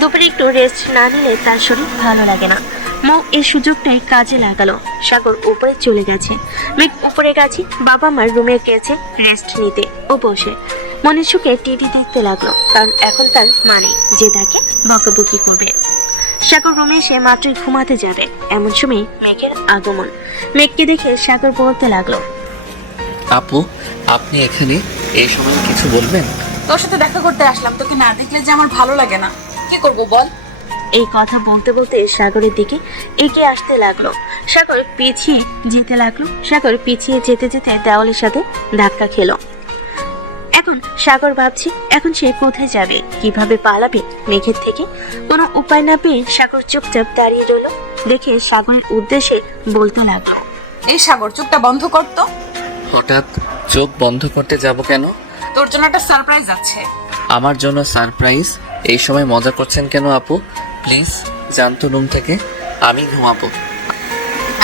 দুপুরে একটু রেস্ট না নিলে তার শরীর ভালো লাগে না। মৌ এই সুযোগটাই কাজে লাগালো। সাগর উপরে চলে গেছে, মেঘ উপরে গেছে বাবা মার রুমে গেছে রেস্ট নিতে। ও বসে মনের সুখে টিভি দেখতে লাগলো, কারণ এখন তার মানে যে তাকে বকাবকি করবে। সাগর রুমে এসে মাত্রই ঘুমাতে যাবে, এমন সময় মেঘের আগমন। মেঘকে দেখে সাগর বলতে লাগলো, আপু, আপনি এখানে এই সময় কিছু বলবেন? তোর সাথে দেখা করতে আসলাম, তোকে না দেখলে যে আমার ভালো লাগে না, কি করবো বল। এই কথা বলতে বলতে সাগরের দিকে এগিয়ে আসতে লাগলো। সাগর পিছিয়ে যেতে লাগলো। সাগর পিছিয়ে যেতে যেতে দেওয়ালের সাথে ধাক্কা খেলো। এখন সাগর ভাবছে এখন সে কোথায় যাবে, কিভাবে পালাবে মেঘের থেকে। কোনো উপায় না পেয়ে সাগর চুপচাপ দাঁড়িয়ে রইল। দেখে সাগরের উদ্দেশ্যে বলতে লাগলো, এই সাগর, চুপটা বন্ধ করতো। হঠাৎ চোখ বন্ধ করতে যাব কেন? তোর জন্য একটা সারপ্রাইজ আছে। আমার জন্য সারপ্রাইজ? এই সময় মজা করছেন কেন আপু? প্লিজ জানতো রুম থেকে, আমি ঘুমাবো।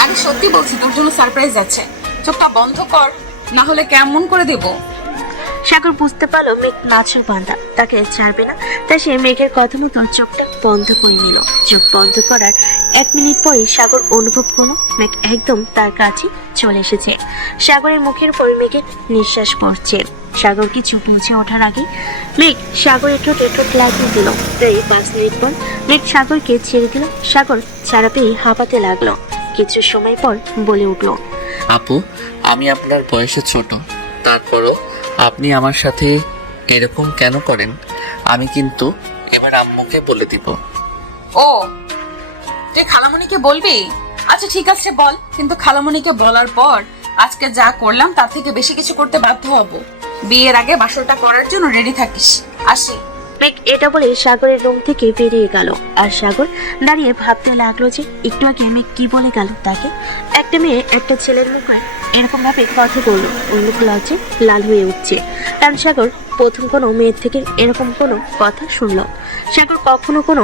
আমি সত্যি বলছি, তোর জন্য সারপ্রাইজ আছে, চোখটা বন্ধ কর, না হলে কেমন করে দেবো। সাগর বুঝতে পারলো মেঘ নাচের বান্দা, তাকে ছাড়বে না। তাই সে মেঘের কথা মতো চোখটা বন্ধ করে নিল। চোখ বন্ধ করার 1 মিনিট পরে সাগর অনুভব করলো মেঘ একদম তার কাছে চলে এসেছে। সাগরের মুখের উপর মেঘের নিঃশ্বাস পড়ছে। সাগর কিছু বুঝে ওঠার আগে মেঘ সাগরের ঠোঁটে ঠোঁট লাগিয়ে দিল। তাই 5 মিনিট পর মেঘ সাগরকে ছেড়ে দিল। সাগর ছাড়া পেয়ে হাঁপাতে লাগলো। কিছু সময় পর বলে উঠল, আপু, আমি আপনার বয়সে ছোট, তারপরও আপনি আমার সাথে এরকম কেন করেন? আমি কিন্তু এবার আম্মুকে বলে দিব। ও, তুই খালামণিকে বলবি? আচ্ছা ঠিক আছে বল, কিন্তু খালামণিকে বলার পর আজকে যা করলাম তার থেকে বেশি কিছু করতে বাধ্য হব। বিয়ের আগে বাসরটা করার জন্য রেডি থাকিস। আসি। মেঘ এটা বলে সাগরের রুম থেকে বেরিয়ে গেল। আর সাগর দাঁড়িয়ে ভাবতে লাগলো যে একটু আগে মেঘ কি বলে গেল তাকে। একটা মেয়ে একটা ছেলের মুখে এরকম ভাবে কথা বললো, ওর মুখ লজ্জে লাল হয়ে উঠছে। কারণ সাগর প্রথম কোনো মেয়ের থেকে এরকম কোনো কথা শুনলো। সাগর কখনো কোনো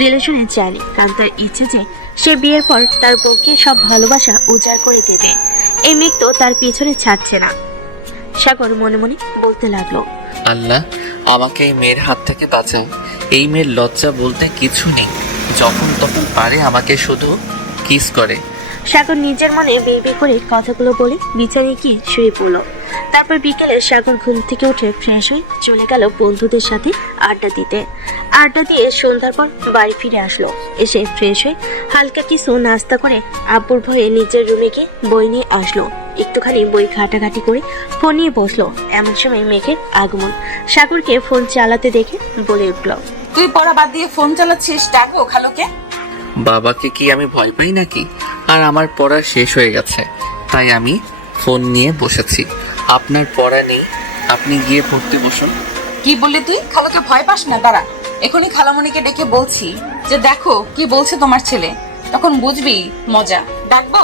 রিলেশনে যায়নি, কারণ তার ইচ্ছে যে সে বিয়ের পর তার বউকে সব ভালোবাসা উজাড় করে দেবে। এই মেঘ তো তার পিছনে ছাড়ছে না। সাগর মনে মনে বলতে লাগলো, আল্লাহ, আমাকে এই মেয়ের হাত থেকে বাঁচাও। এই মেয়ের লজ্জা বলতে কিছু নেই, যখন তখন পারে আমাকে শুধু কিস করে। সাগর নিজের মনে বিড়বিড় করে কথাগুলো বলে বিছানায় গিয়ে শুয়ে পড়ল। তারপর বিকেলে সাগর ঘুম থেকে উঠে ফ্রেশ হয়ে চলে গেল বন্ধুদের সাথে আড্ডা দিতে। আড্ডা দিয়ে সন্ধ্যার পর বাড়ি ফিরে আসলো। এসে ফ্রেশ হয়ে হালকা কিছু নাস্তা করে আব্বুর ভয়ে নিজের রুমে গিয়ে বই নিয়ে আসলো। একটুখানি বই ঘাটাঘাটি করে ফোন নিয়ে বসলো। এমন সময় মেঘের আগমন। সাগরকে ফোন চালাতে দেখে বলে উঠল, তুই পড়া বাদ দিয়ে ফোন চালাচ্ছিস, ডাকবো খালুকে? বাবাকে কি আমি ভয় পাই নাকি? আর আমার পড়া শেষ হয়ে গেছে, তাই আমি ফোন নিয়ে বসেছি। আপনার পড়া নেই, আপনি গিয়ে পড়তে বসুন। কি বললি তুই? খালুকে ভয় পাস না? দাঁড়া, এখনই খালামণিকে ডেকে বলছি যে দেখো কি বলছে তোমার ছেলে, তখন বুঝবি মজা। ডাকবো?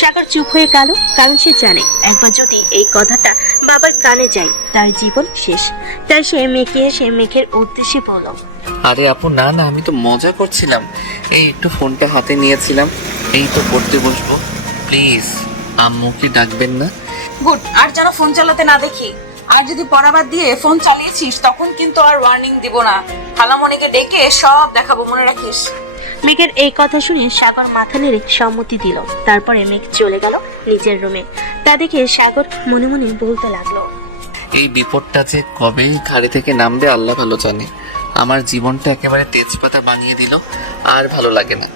সাগর চুপ হয়ে গেল, কারণ সে জানে একবার যদি এই কথাটা বাবার কানে যায় তার জীবন শেষ। তাই সে মেঘে এসে মেঘের উদ্দেশ্যে বলল, আরে আপু না না, আমি তো মজা করছিলাম, এই একটু ফোনটা হাতে নিয়েছিলাম, এই তো পড়তে বসবো, প্লিজ আম্মুকে ডাকবেন না। গুড, আর যেন ফোন চালাতে না দেখি। আর যদি পড়াবাদ দিয়ে ফোন চালিয়েছিস তখন কিন্তু আর ওয়ার্নিং দিব না, খালামণিকে ডেকে সব দেখাবো, মনে রাখিস। মেঘের এই কথা শুনে সাগর মাথা নেড়ে সম্মতি দিল। তারপরে মেঘ চলে গেল নিজের রুমে। তা দেখে সাগর মনে মনে বলতে লাগলো, এই বিপদটা যে কবে ঘাড়ি থেকে নামবে আল্লাহ ভালো জানে। আমার জীবনটা একেবারে তেজপাতা বানিয়ে দিল, আর ভালো লাগে না।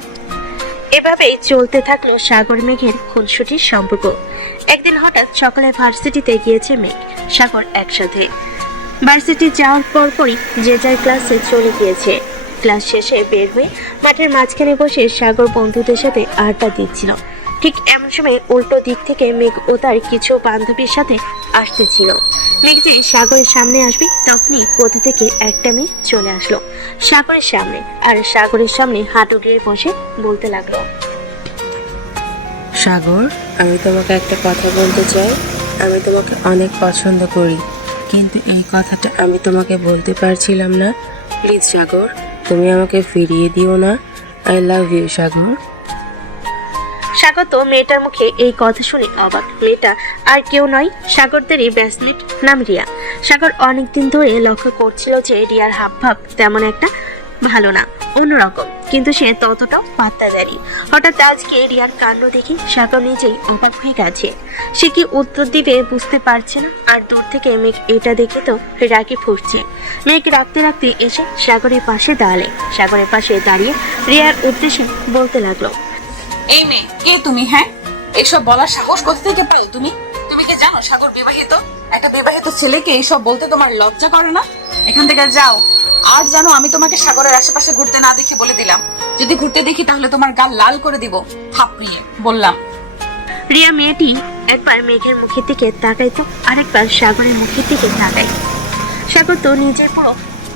এভাবেই চলতে থাকলো সাগর মেঘের খুনসুটির সম্পর্ক। একদিন হঠাৎ সকালে ভার্সিটিতে গিয়েছে মেঘ সাগর একসাথে। ভার্সিটি যাওয়ার পরপরই যে যার ক্লাসে চলে গিয়েছে। ক্লাস শেষে বের হয়ে মাঠের মাঝখানে বসে সাগর বন্ধুদের সাথে আড্ডা দিচ্ছিল। ঠিক এমন সময় উল্টো দিক থেকে মেঘ ও তার কিছু বান্ধবীর সাথে আসতেছিল। মেঘ যে সাগরের সামনে আসবে তখনই কোথা থেকে একটা মেয়ে চলে আসলো সাগরের সামনে, আর সাগরের সামনে হাঁটু গেড়ে বসে বলতে লাগলো, সাগর, আমি তোমাকে একটা কথা বলতে চাই। আমি তোমাকে অনেক পছন্দ করি, কিন্তু এই কথাটা আমি তোমাকে বলতে পারছিলাম না। প্লিজ সাগর, তুমি আমাকে ফিরিয়ে দিও না। আই লাভ ইউ সাগর। সাগর তো মেয়েটার মুখে এই কথা শুনে অবাক। মেয়েটা আর কেউ নয়, সাগরদেরই ব্যাসমেট, নাম রিয়া। সাগর অনেকদিন ধরে লক্ষ্য করছিল যে রিয়ার হাবভাব তেমন একটা ভালো না, অন্যরকম, কিন্তু সে ততটাও পাত্তা দেয়নি। হঠাৎ আজকে রিয়ার কাণ্ড দেখে সাগর নিজেই অবাক হয়ে গেছে। সে কি উত্তর দিবে বুঝতে পারছে না। আর দূর থেকে মেঘ এটা দেখে তো রাগে ফুটছে। মেঘ রাখতে রাখতে এসে সাগরের পাশে দাঁড়ালে। সাগরের পাশে দাঁড়িয়ে রিয়ার উদ্দেশ্যে বলতে লাগলো, এই মেয়ে কে তুমি? হ্যাঁ, এইসব বলার সাহস কোথা থেকে পাই তুমি? তুমি কি জানো সাগর বিবাহিত? একটা বিবাহিত ছেলেকে এইসব বলতে তোমার লজ্জা করে না? এখান থেকে যাও। আর জানো আমি তোমাকে সাগরের আশেপাশে ঘুরতে না দেখি বলে দিলাম। যদি ঘুরতে দেখি তাহলে তোমার গাল লাল করে দিব থাপড়িয়ে, বললাম। রিয়া মেয়েটি একবার মেঘের মুখের দিকে তাকাইতো, আরেকবার সাগরের মুখের দিকে তাকাই। সাগর তো নিজের পুরো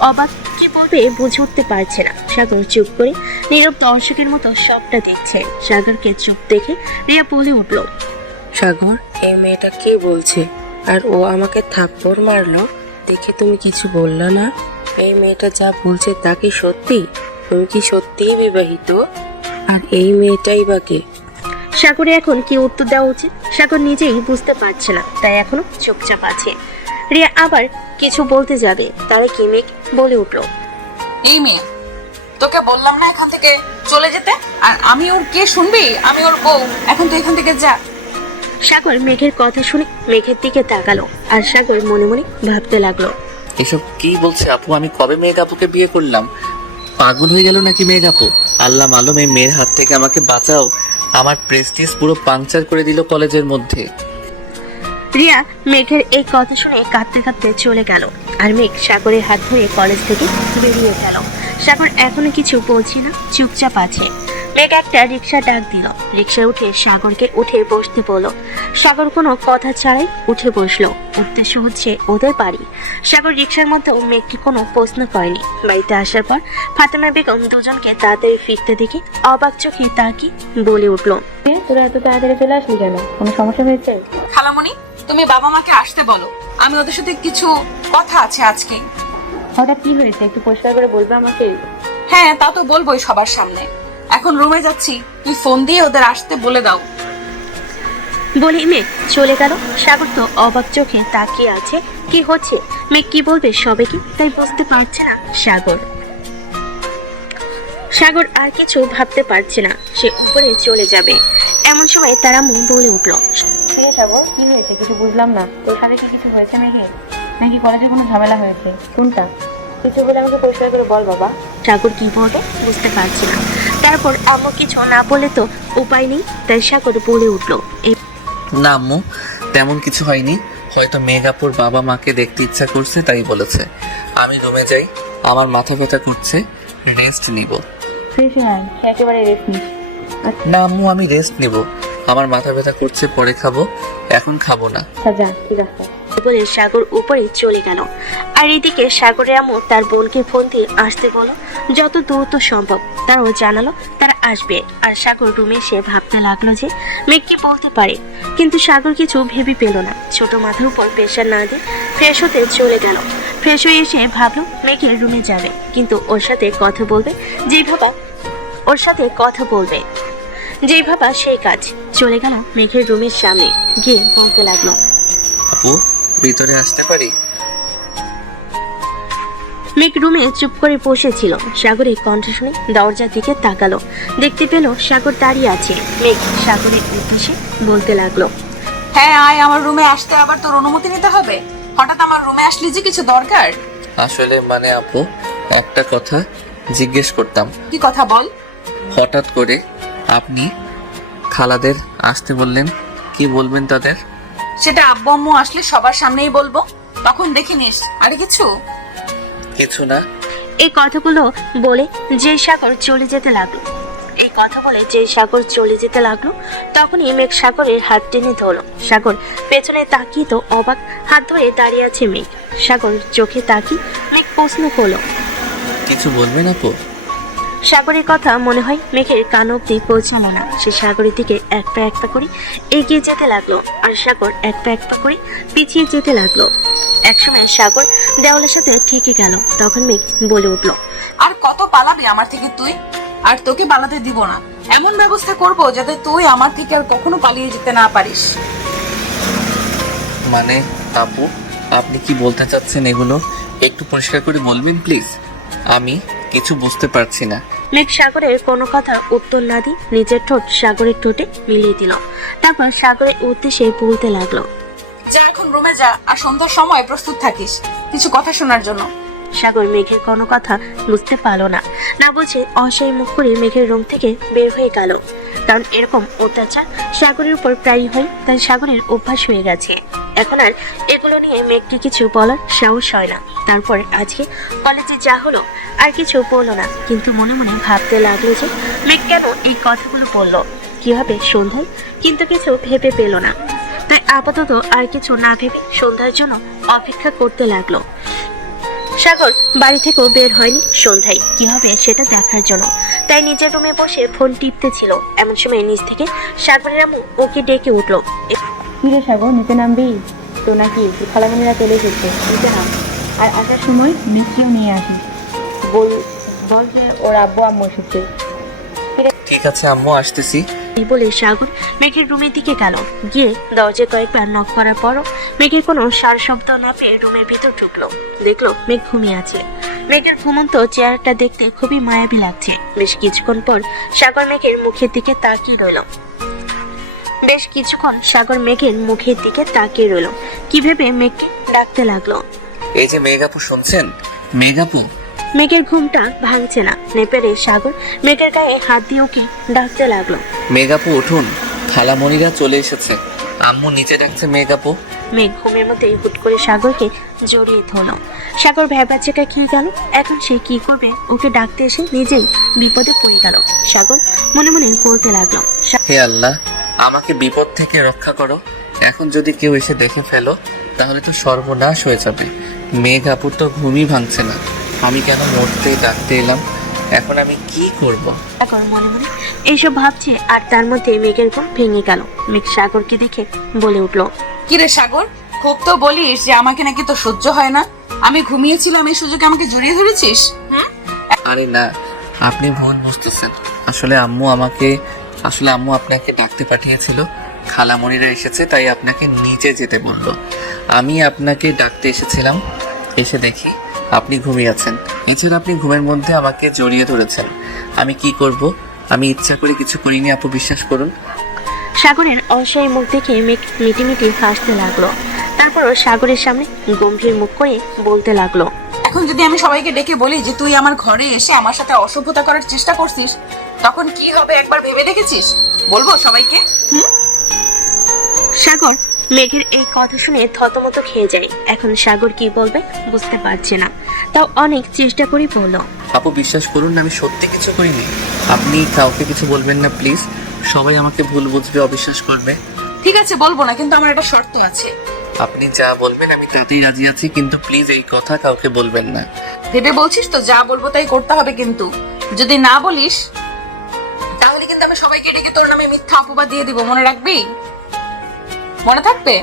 অবাক, কি বলবে বুঝে উঠতে পারছে না। সাগর চুপ করে নীরব দর্শকের মতো সবটা দেখছে। সাগরকে চুপ দেখে রিয়া বলে উঠলো, সাগর, এই মেয়েটা কে বলছে? আর ও আমাকে থাপ্পড় মারলো দেখে তুমি কিছু বললা না? এই মেয়েটা যা বলছে তা কি সত্যি? তুমি কি সত্যিই বিবাহিত? আর এই মেয়েটাই বা কে? সাগরে এখন কি উত্তর দেওয়া উচিত সাগর নিজেই বুঝতে পারছে না, তাই এখনো চুপচাপ আছে। রিয়া আবার কিছু বলতে যাবে, তাহলে কি মেঘ বলে উঠলো, এই মেয়ে, তোকে বললাম না এখান থেকে চলে যেতে? আর আমি ওর কে শুনবি? আমি ওর বউ। এখন তো এখান থেকে যা। সাগর মেঘের কথা শুনে মেঘের দিকে তাকালো, আর সাগর মনে মনে ভাবতে লাগলো, এসব কি বলছে আপু? আমি কবে মেঘ আপুকে বিয়ে করলাম? পাগল হয়ে গেল নাকি মেঘ আপু? আল্লাহ মালুম, এই মেয়ের হাত থেকে আমাকে বাঁচাও। আমার প্রেস্টিজ পুরো পাংচার করে দিল কলেজের মধ্যে। রিয়া মেঘের এই কথা শুনে কাঁদতে কাঁদতে চলে গেল, আর মেঘ সাগরের হাত ধরে কলেজ থেকে বেরিয়ে গেল। সাগর এখনো কিছু বলছে না, চুপচাপ আছে। মেঘ একটা রিক্সা ডাক দিল। রিক্সায় উঠে সাগরকে উঠে বসতে বলল। সাগর কোনো কথা ছাড়াই উঠে বসলো। উদ্দেশ্য হচ্ছে ওদের বাড়ি। সাগর রিক্সার মধ্যেও মেঘকে কোনো প্রশ্ন করেনি। বাড়িতে আসার পর ফাতেমা বেগম দুজনকে তাড়াতাড়ি ফিরতে দেখে অবাক চোখে তাকিয়ে বলে উঠলো, তোরা এত তাড়াতাড়ি চলে আসলি কেন? কোনো সমস্যা হয়েছে? খালামণি, তুমি বাবা মাকে আসতে বলো, আমি ওদের সাথে কিছু কথা আছে আজকে। হঠাৎ কি হয়েছে একটু পরিষ্কার করে বলবে আমাকে? হ্যাঁ, তা তো বলবোই সবার সামনে। এখন রুমে যাচ্ছি, তুই ফোন দিয়ে ওদের আসতে বলে দাও। বলে মেঘ চলে গেল। সাগর তো অবাক চোখে তাকিয়ে আছে। কি হচ্ছে, মেঘ কি বলবে সবাইকে, তাই বুঝতে পারছে না সাগর। সাগর আর কিছু ভাবতে পারছে না, সে উপরে চলে যাবে। এমন সময় তারা মুখ বলে উঠলো, সাগর, কি হয়েছে? কিছু বুঝলাম না। তোর সাথে কি কিছু হয়েছে মেঘের? নাকি কলেজে কোনো ঝামেলা হয়েছে? কোনটা? কিছু বলে আমাকে পরিষ্কার করে বল বাবা। সাগর কি বলবে বুঝতে পারছে না। তারপর আম্মু কিছু না বলে তো উপায় নেই, তাই সাগর বলে উঠলো, না আম্মু, তেমন কিছু হয়নি। হয়তো মেঘ আপুর বাবা মাকে দেখতে ইচ্ছা করছে তাই বলেছে। আমি রুমে যাই, আমার মাথা ব্যথা করছে, রেস্ট নিব। একেবারে রেস্ট নিস। না আম্মু, আমি রেস্ট নিব। আমার মাথা ব্যথা করছে, পরে খাবো, এখন খাবো না। আচ্ছা যা, ঠিক আছে। বলে সাগর উপরে চলে গেল। আর এদিকে সাগরের আম্মু তার বোনকে ফোন দিয়ে আসতে বলো, যত দ্রুত সম্ভব। তারও জানালো তারা আসবে। আর সাগর রুমে এসে ভাবতে লাগলো যে মেঘ কি বলতে পারে, কিন্তু সাগর কিছু ভেবে পেল না। ছোট মাথার উপর প্রেশার না দিয়ে ফ্রেশ হতে চলে গেল। ফ্রেশ হয়ে এসে ভাবলো মেঘের রুমে যাবে, কিন্তু ওর সাথে কথা বলবে যেই ভাবা সেই কাজ। চলে গেল মেঘের রুমের সামনে, গিয়ে বলতে লাগলো, আপু ভিতরে আসতে পারি? মেঘ রুমে চুপ করে বসেছিল। সাগরের কণ্ঠ শুনে দরজার দিকে তাকালো, দেখতে পেল সাগর দাঁড়িয়ে আছে। মেঘ সাগরের উদ্দেশ্যে বলতে লাগলো, হ্যাঁ আয়, আমার রুমে আসতে আবার তোর অনুমতি নিতে হবে? হঠাৎ আমার রুমে আসলি যে, কিছু দরকার? আসলে মানে আপু, একটা কথা জিজ্ঞেস করতাম। কি কথা বল। হঠাৎ করে আপনি খালাদের আসতে বললেন, কি বলবেন তাদের? সেটা আব্বু আম্মু আসলে সবার সামনেই বলবো, তখন দেখে নিস। আরে কিছু না। এই কথাগুলো বলে যে সাগর চলে যেতে লাগলো তখনই মেঘ সাগরের হাত টেনে ধরলো। সাগর পেছনে তাকিয়ে তো অবাক, হাত ধরে দাঁড়িয়ে আছে মেঘ। সাগর চোখে তাকিয়ে মেঘ প্রশ্ন করলো, কিছু বলবেন আপু? সাগরের কথা মনে হয় মেঘের কান অব্দি পৌঁছালো না। সে সাগরের দিকে এক পা করে এগিয়ে যেতে লাগলো, আর সাগর এক পা করে পিছিয়ে যেতে লাগলো। একসময় সাগর দেওয়ালের সাথে ঠেকে গেল। তখন মেঘ বলে উঠলো, আর কত পালাবি আমার থেকে তুই? আর তোকে পালাতে দিব না। এমন ব্যবস্থা করব যাতে তুই আমার থেকে আর কখনো পালিয়ে যেতে না পারিস। মানে আপু, আপনি কি বলতে চাচ্ছেন এগুলো একটু পরিষ্কার করে বলবেন প্লিজ? আমি কিছু বুঝতে পারছি না। মেঘ সাগরের কোনো কথার উত্তর না দিয়ে নিজের ঠোঁট সাগরের ঠোঁটে মিলিয়ে দিল। তারপর সাগরের উদ্দেশ্যে বলতে লাগলো, যা এখন রুমে যা, আর সন্ধ্যার সময় প্রস্তুত থাকিস কিছু কথা শোনার জন্য। সাগর মেঘের কোনো কথা বুঝতে পারলো না বুঝে অসহায় মুখ করে মেঘের রুম থেকে বের হয়ে গেল। কারণ এরকম অত্যাচার সাগরের উপর প্রায়ই হয়, তাই সাগরের অভ্যাস হয়ে গেছে। এখন আর এগুলো নিয়ে মেঘকে কিছু বলার সাহস হয় না। তারপর আজকে কলেজে যা হলো আর কিছু বললো না, কিন্তু মনে মনে ভাবতে লাগলো যে মেঘ কেন এই কথাগুলো বললো, কি হবে সন্ধ্যায়, কিন্তু কিছু ভেবে পেল না। তাই আপাতত আর কিছু না ভেবে সন্ধ্যার জন্য অপেক্ষা করতে লাগলো। সাগর বাড়ি থেকেও বের হয়নি সন্ধ্যায়, কি হবে সেটা দেখার জন্য। তাই নিজের রুমে বসে ফোন টিপতে ছিল। এমন সময় নিচ থেকে সাগরের আম্মু ওকে ডেকে উঠলো, কি রে সাগর, নিচে নামবি তো নাকি? খালামণিরা চলে এসেছে, নিচে নাম। আর আসার সময় মিষ্টিও নিয়ে আসিস। বল যে ওর আব্বু আম্মু এসেছে। ঠিক আছে আম্মু, আসতেছি। এই বলে সাগর মেঘের রুমের দিকে গেল। গিয়ে দরজায় কয়েকবার নক করার পরও মেঘের কোনো সার শব্দ না পেয়ে রুমের ভিতর ঢুকলো। দেখলো মেঘ ঘুমিয়ে আছে। মেঘের ঘুমন্ত চেহারাটা দেখতে খুবই মায়াবী লাগছে। বেশ কিছুক্ষণ সাগর মেঘের মুখের দিকে তাকিয়ে রইল। কি ভেবে মেঘকে ডাকতে লাগলো, এই যে মেঘ আপু, শুনছেন? মেঘ আপু। মেঘের ঘুমটা ভাঙছে না। নেপেরে সাগর মেঘের গায়ে হাত দিয়ে ওকে ডাকতে লাগলো, মেঘ আপু উঠুন, খালামণিরা চলে এসেছে। আম্মু নিচে ডাকছে মেঘ আপু। মেঘ ঘুমের মধ্যে হুট করে সাগরকে জড়িয়ে ধরল। সাগর ভ্যাবাচেকা কি গেল, এখন সে কি করবে? ওকে ডাকতে এসে নিজেই বিপদে পড়ে গেল। সাগর মনে মনে বলতে লাগলো, হে আল্লাহ, আমাকে বিপদ থেকে রক্ষা করো। এখন যদি কেউ এসে দেখে ফেলো তাহলে তো সর্বনাশ হয়ে যাবে। মেঘ আপুর তো ঘুমই ভাঙছে না, আমি কেন মরতে ডাকতে এলাম? এখন আমি কি করব? সাগর মনে মনে এইসব ভাবছে, আর তার মধ্যে মেঘের ঘুম ভেঙে গেল। মেঘ সাগরকে দেখে বলে উঠলো, কি রে সাগর, খুব তো বলিস যে আমাকে নাকি তো সহ্য হয় না। আমি ঘুমিয়েছিলাম এই সুযোগে আমাকে জড়িয়ে ধরেছিস। আরে না, আপনি ভুল বুঝতেছেন। আসলে আম্মু আপনাকে ডাকতে পাঠিয়েছিল। খালামণিরা এসেছে তাই আপনাকে নিচে যেতে বললো। আমি আপনাকে ডাকতে এসেছিলাম, এসে দেখি আপনি ঘুমিয়ে আছেন। এছাড়া আপনি ঘুমের মধ্যে আমাকে জড়িয়ে ধরেছেন। আমি কি করব? আমি ইচ্ছা করে কিছু করিনি আপু, বিশ্বাস করুন। সাগরের অসহায় মুখ দেখে মেঘ মিটিমিটি হাসতে লাগলো। তারপরও সাগরের সামনে গম্ভীর মুখ করে বলতে লাগলো, এখন যদি আমি সবাইকে ডেকে বলি যে তুই আমার ঘরে এসে আমার সাথে অসভ্যতা করার চেষ্টা করছিস, তখন কি হবে একবার ভেবে দেখেছিস? বলবো সবাইকে? সাগর মেঘের এই কথা শুনে থতমত খেয়ে যায়। এখন সাগর কি বলবে বুঝতে পারছে না, তাও অনেক চেষ্টা করে বলল, আপু বিশ্বাস করুন, আমি সত্যি কিছু করিনি। আপনি কাউকে কিছু বলবেন না প্লিজ, সবাই আমাকে ভুল বুঝবে, অবিশ্বাস করবে। ঠিক আছে বলবো না, কিন্তু আমার একটা শর্ত আছে। আপনি যা বলবেন আমি তাতেই রাজি আছি, কিন্তু প্লিজ এই কথা কাউকে বলবেন না। ভেবে বলছিস তো? যা বলবো তাই করতে হবে, কিন্তু যদি না বলিস তাহলে কিন্তু আমি সবাইকে ডেকে তোর নামে মিথ্যা অপবাদ দিয়ে দিব, মনে রাখবি? মনে থাকবে?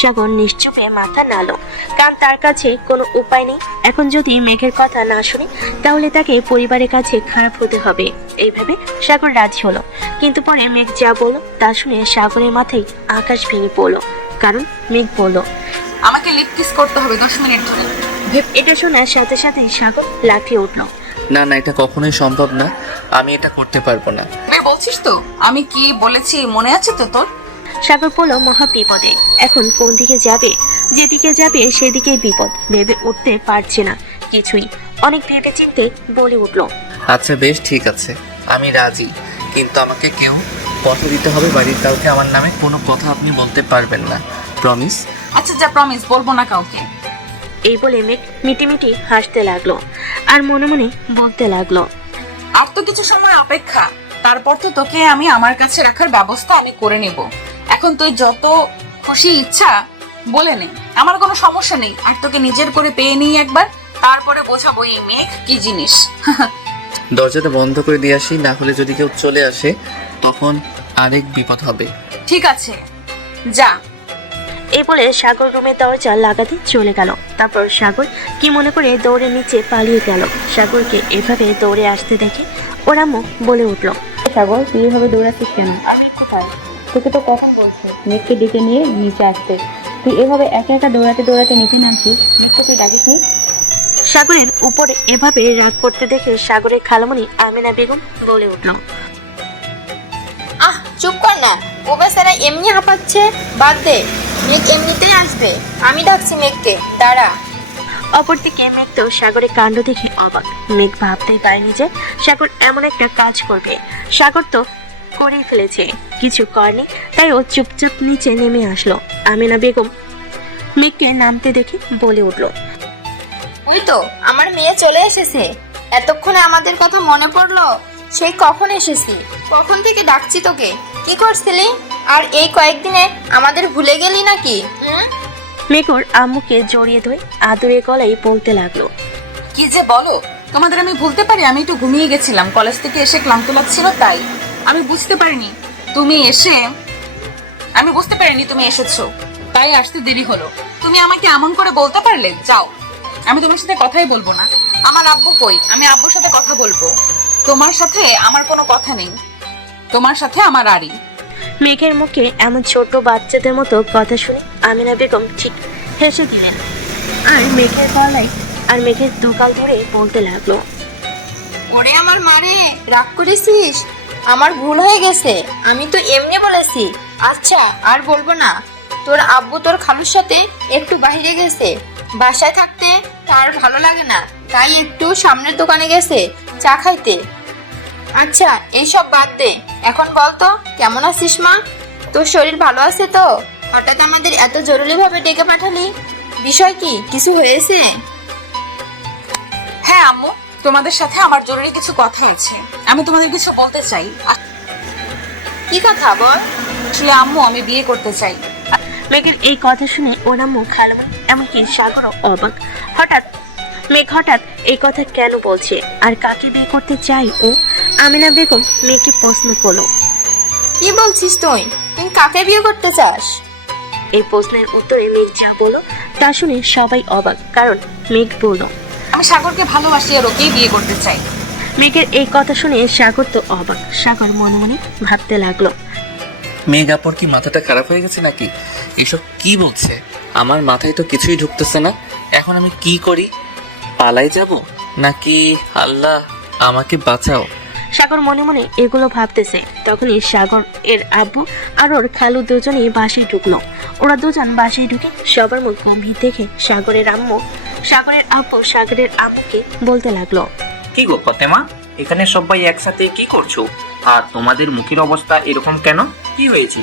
সাগর নিশ্চুপে মাথা নাড়ল, কারণ তার কাছে কোনো উপায় নেই। এখন যদি মেঘের কথা না শুনে তাহলে তাকে পরিবারের কাছে খারাপ হতে হবে। এইভাবে সাগর রাজি হলো, কিন্তু পরে মেঘ যা বলল তা শুনে সাগরের মাথায় আকাশ ভেঙে পড়লো। কারণ মেঘ বলল, আমাকে লিপ কিস করতে হবে 10 মিনিট ধরে। এটা শোনার সাথে সাথে সাগর লাফিয়ে উঠলো। না না, এটা কখনোই সম্ভব না, আমি এটা করতে পারবো না। তুই বলছিস তো? আমি কি বলেছি মনে আছে তো তোর? সাগর বলল, মহা বিপদে। এখন কোন দিকে যাবে? যেদিকে যাবে সেদিকে বিপদ, ভেবে উঠতে পারছে না কিছুই। অনেক ভেবে চিনতে বলে উঠলো, আচ্ছা বেশ, ঠিক আছে, আমি রাজি, কিন্তু আমাকে কেউ কথা দিতে হবে, বাড়ির কাউকে আমার নামে কোনো কথা আপনি বলতে পারবেন না, প্রমিস? আচ্ছা যা, প্রমিস, বলবো না কাউকে। এই বলে মেঘ মিটিমিটি হাসতে লাগলো আর মনে মনে বলতে লাগলো, আর তো কিছু সময় অপেক্ষা, তারপর তো তোকে আমি আমার কাছে রাখার ব্যবস্থা আমি করে নেব। এখন তুই যত খুশি ইচ্ছা বলে নে, আমার কোনো সমস্যা নেই। আর তোকে নিজের করে পেয়ে নিই একবার, তারপরে বোঝাবো এই মেঘ কি জিনিস। দরজাটা বন্ধ করে দিয়ে আসি, না হলে যদি কেউ চলে আসে তখন আরেক বিপদ হবে। ঠিক আছে, যা। এই বলে সাগর রুমের দরজা লাগাতে চলে গেল। তারপর সাগর কি মনে করে দৌড়ে নিচে পালিয়ে গেল। সাগরকে এভাবে দৌড়ে আসতে দেখে ওর আম্মু বলে উঠলো, সাগর, তুই এভাবে দৌড়াচ্ছিস কেন? আমি কোথায়? তোকে তো কখন বলছে মেঘকে ডেকে নিয়ে নিচে আসতে, তুই এভাবে একা একা দৌড়াতে দৌড়াতে নিচে নামছিস? মেঘকে তুই ডাকিস নি? সাগরের উপরে এভাবে রাগ করতে দেখে সাগরের খালামণি আমিনা বেগম বলে উঠল, আহ চুপ কর না, ও বেচারা এমনি হাঁপাচ্ছে, বাদ দে, মেঘ এমনিতেই আসবে, আমি ডাকছি মেঘকে, দাঁড়া। অপরদিকে মেঘ তো সাগরের কাণ্ড দেখে অবাক। মেঘ ভাবতেই পারেনি যে সাগর এমন একটা কাজ করবে। সাগর তো করেই ফেলেছে, কিছু করেনি, তাই ও চুপচাপ নিচে নেমে আসলো। আমিনা বেগম মেঘকে নামতে দেখে বলে উঠলো, ওই তো আমার মেয়ে চলে এসেছে, এতক্ষণে আমাদের কথা মনে পড়লো? সেই কখন এসেছি, কখন থেকে ডাকছি তোকে, কি করছিলি? আর এই কয়েকদিনে আমাদের ভুলে গেলি নাকি? মেঘ ওর আম্মুকে জড়িয়ে ধরে আদুরে গলায় বলতে লাগলো, কি যে বলো, তোমাদের আমি ভুলতে পারি? আমি একটু ঘুমিয়ে গেছিলাম, কলেজ থেকে এসে ক্লান্ত লাগছিল, তাই আমি বুঝতে পারিনি তুমি এসেছো, তাই আসতে দেরি হলো। তুমি আমাকে এমন করে বলতে পারলে? যাও, আমি তোমার সাথে কথাই বলবো না। আমার আব্বু কই? আমি আব্বুর সাথে কথা বলবো। তোমার সাথে আমার কোনো কথা নেই, তোমার সাথে আমার আড়ি। মেঘের মুখে এমন ছোট বাচ্চাদের মতো কথা শুনে আমিনা বেগম ঠিক হেসে দিলেন আর মেঘের দুগাল ধরে বলতে লাগলো, ওরে আমার মারে, রাগ করেছিস? আমার ভুল হয়ে গেছে, আমি তো এমনি বলেছি। আচ্ছা আর বলবো না। তোর আব্বু তোর খালুর সাথে একটু বাইরে গেছে, বাসায় থাকতে তার ভালো লাগে না, তাই একটু সামনের দোকানে গেছে চা খাইতে। আচ্ছা এইসব বাদ দে, এখন বল তো কেমন আছিস মা? তোর শরীর ভালো আছে তো? হঠাৎ আমাদের এত জরুরি ভাবে ডেকে পাঠালি, বিষয় কি? কিছু হয়েছে? হ্যাঁ আম্মু, তোমাদের সাথে আমার জরুরি কিছু কথা আছে, আমি তোমাদের কিছু বলতে চাই। কি কথা বল? আসলে আম্মু, আমি বিয়ে করতে চাই। মেঘের এই কথা শুনে ওর আম্মু, খালামণি, এমনকি সাগরও অবাক। মেঘ হঠাৎ এই কথা কেন বলছে আর কাকে বিয়ে করতে চাই ও? আমিনা বেগম মেয়েকে প্রশ্ন করলো, কি বলছিস তুই? তুই কাকে বিয়ে করতে চাস? এই প্রশ্নের উত্তরে মেঘ যা বলল তা শুনে সবাই অবাক, কারণ মেঘ বলল, আমি সাগরকে ভালোবাসি আর ওকেই বিয়ে করতে চাই। মেঘের এই কথা শুনে সাগর তো অবাক। সাগর মনে মনে ভাবতে লাগলো, মেঘ আপুর কি মাথাটা খারাপ হয়ে গেছে নাকি? এসব কি বলছে? আমার মাথায় তো কিছুই ঢুকতেছে না। এখন আমি কি করি? পালাই যাব নাকি? আল্লাহ আমাকে বাঁচাও। সাগর মনে মনে এগুলো ভাবতেছে। তখনই সাগর এর আব্বু আর ওর খালু দুজনেই বাসায় ঢুকলো। ওরা দুজন বাসায় ঢুকে সবার মুখ গম্ভীর দেখে সাগরের আব্বু সাগরের আম্মুকে বলতে লাগলো, কি গো ফতেমা, এখানে সবাই একসাথে কি করছো? আর তোমাদের মুখের অবস্থা এরকম কেন? কি হয়েছে?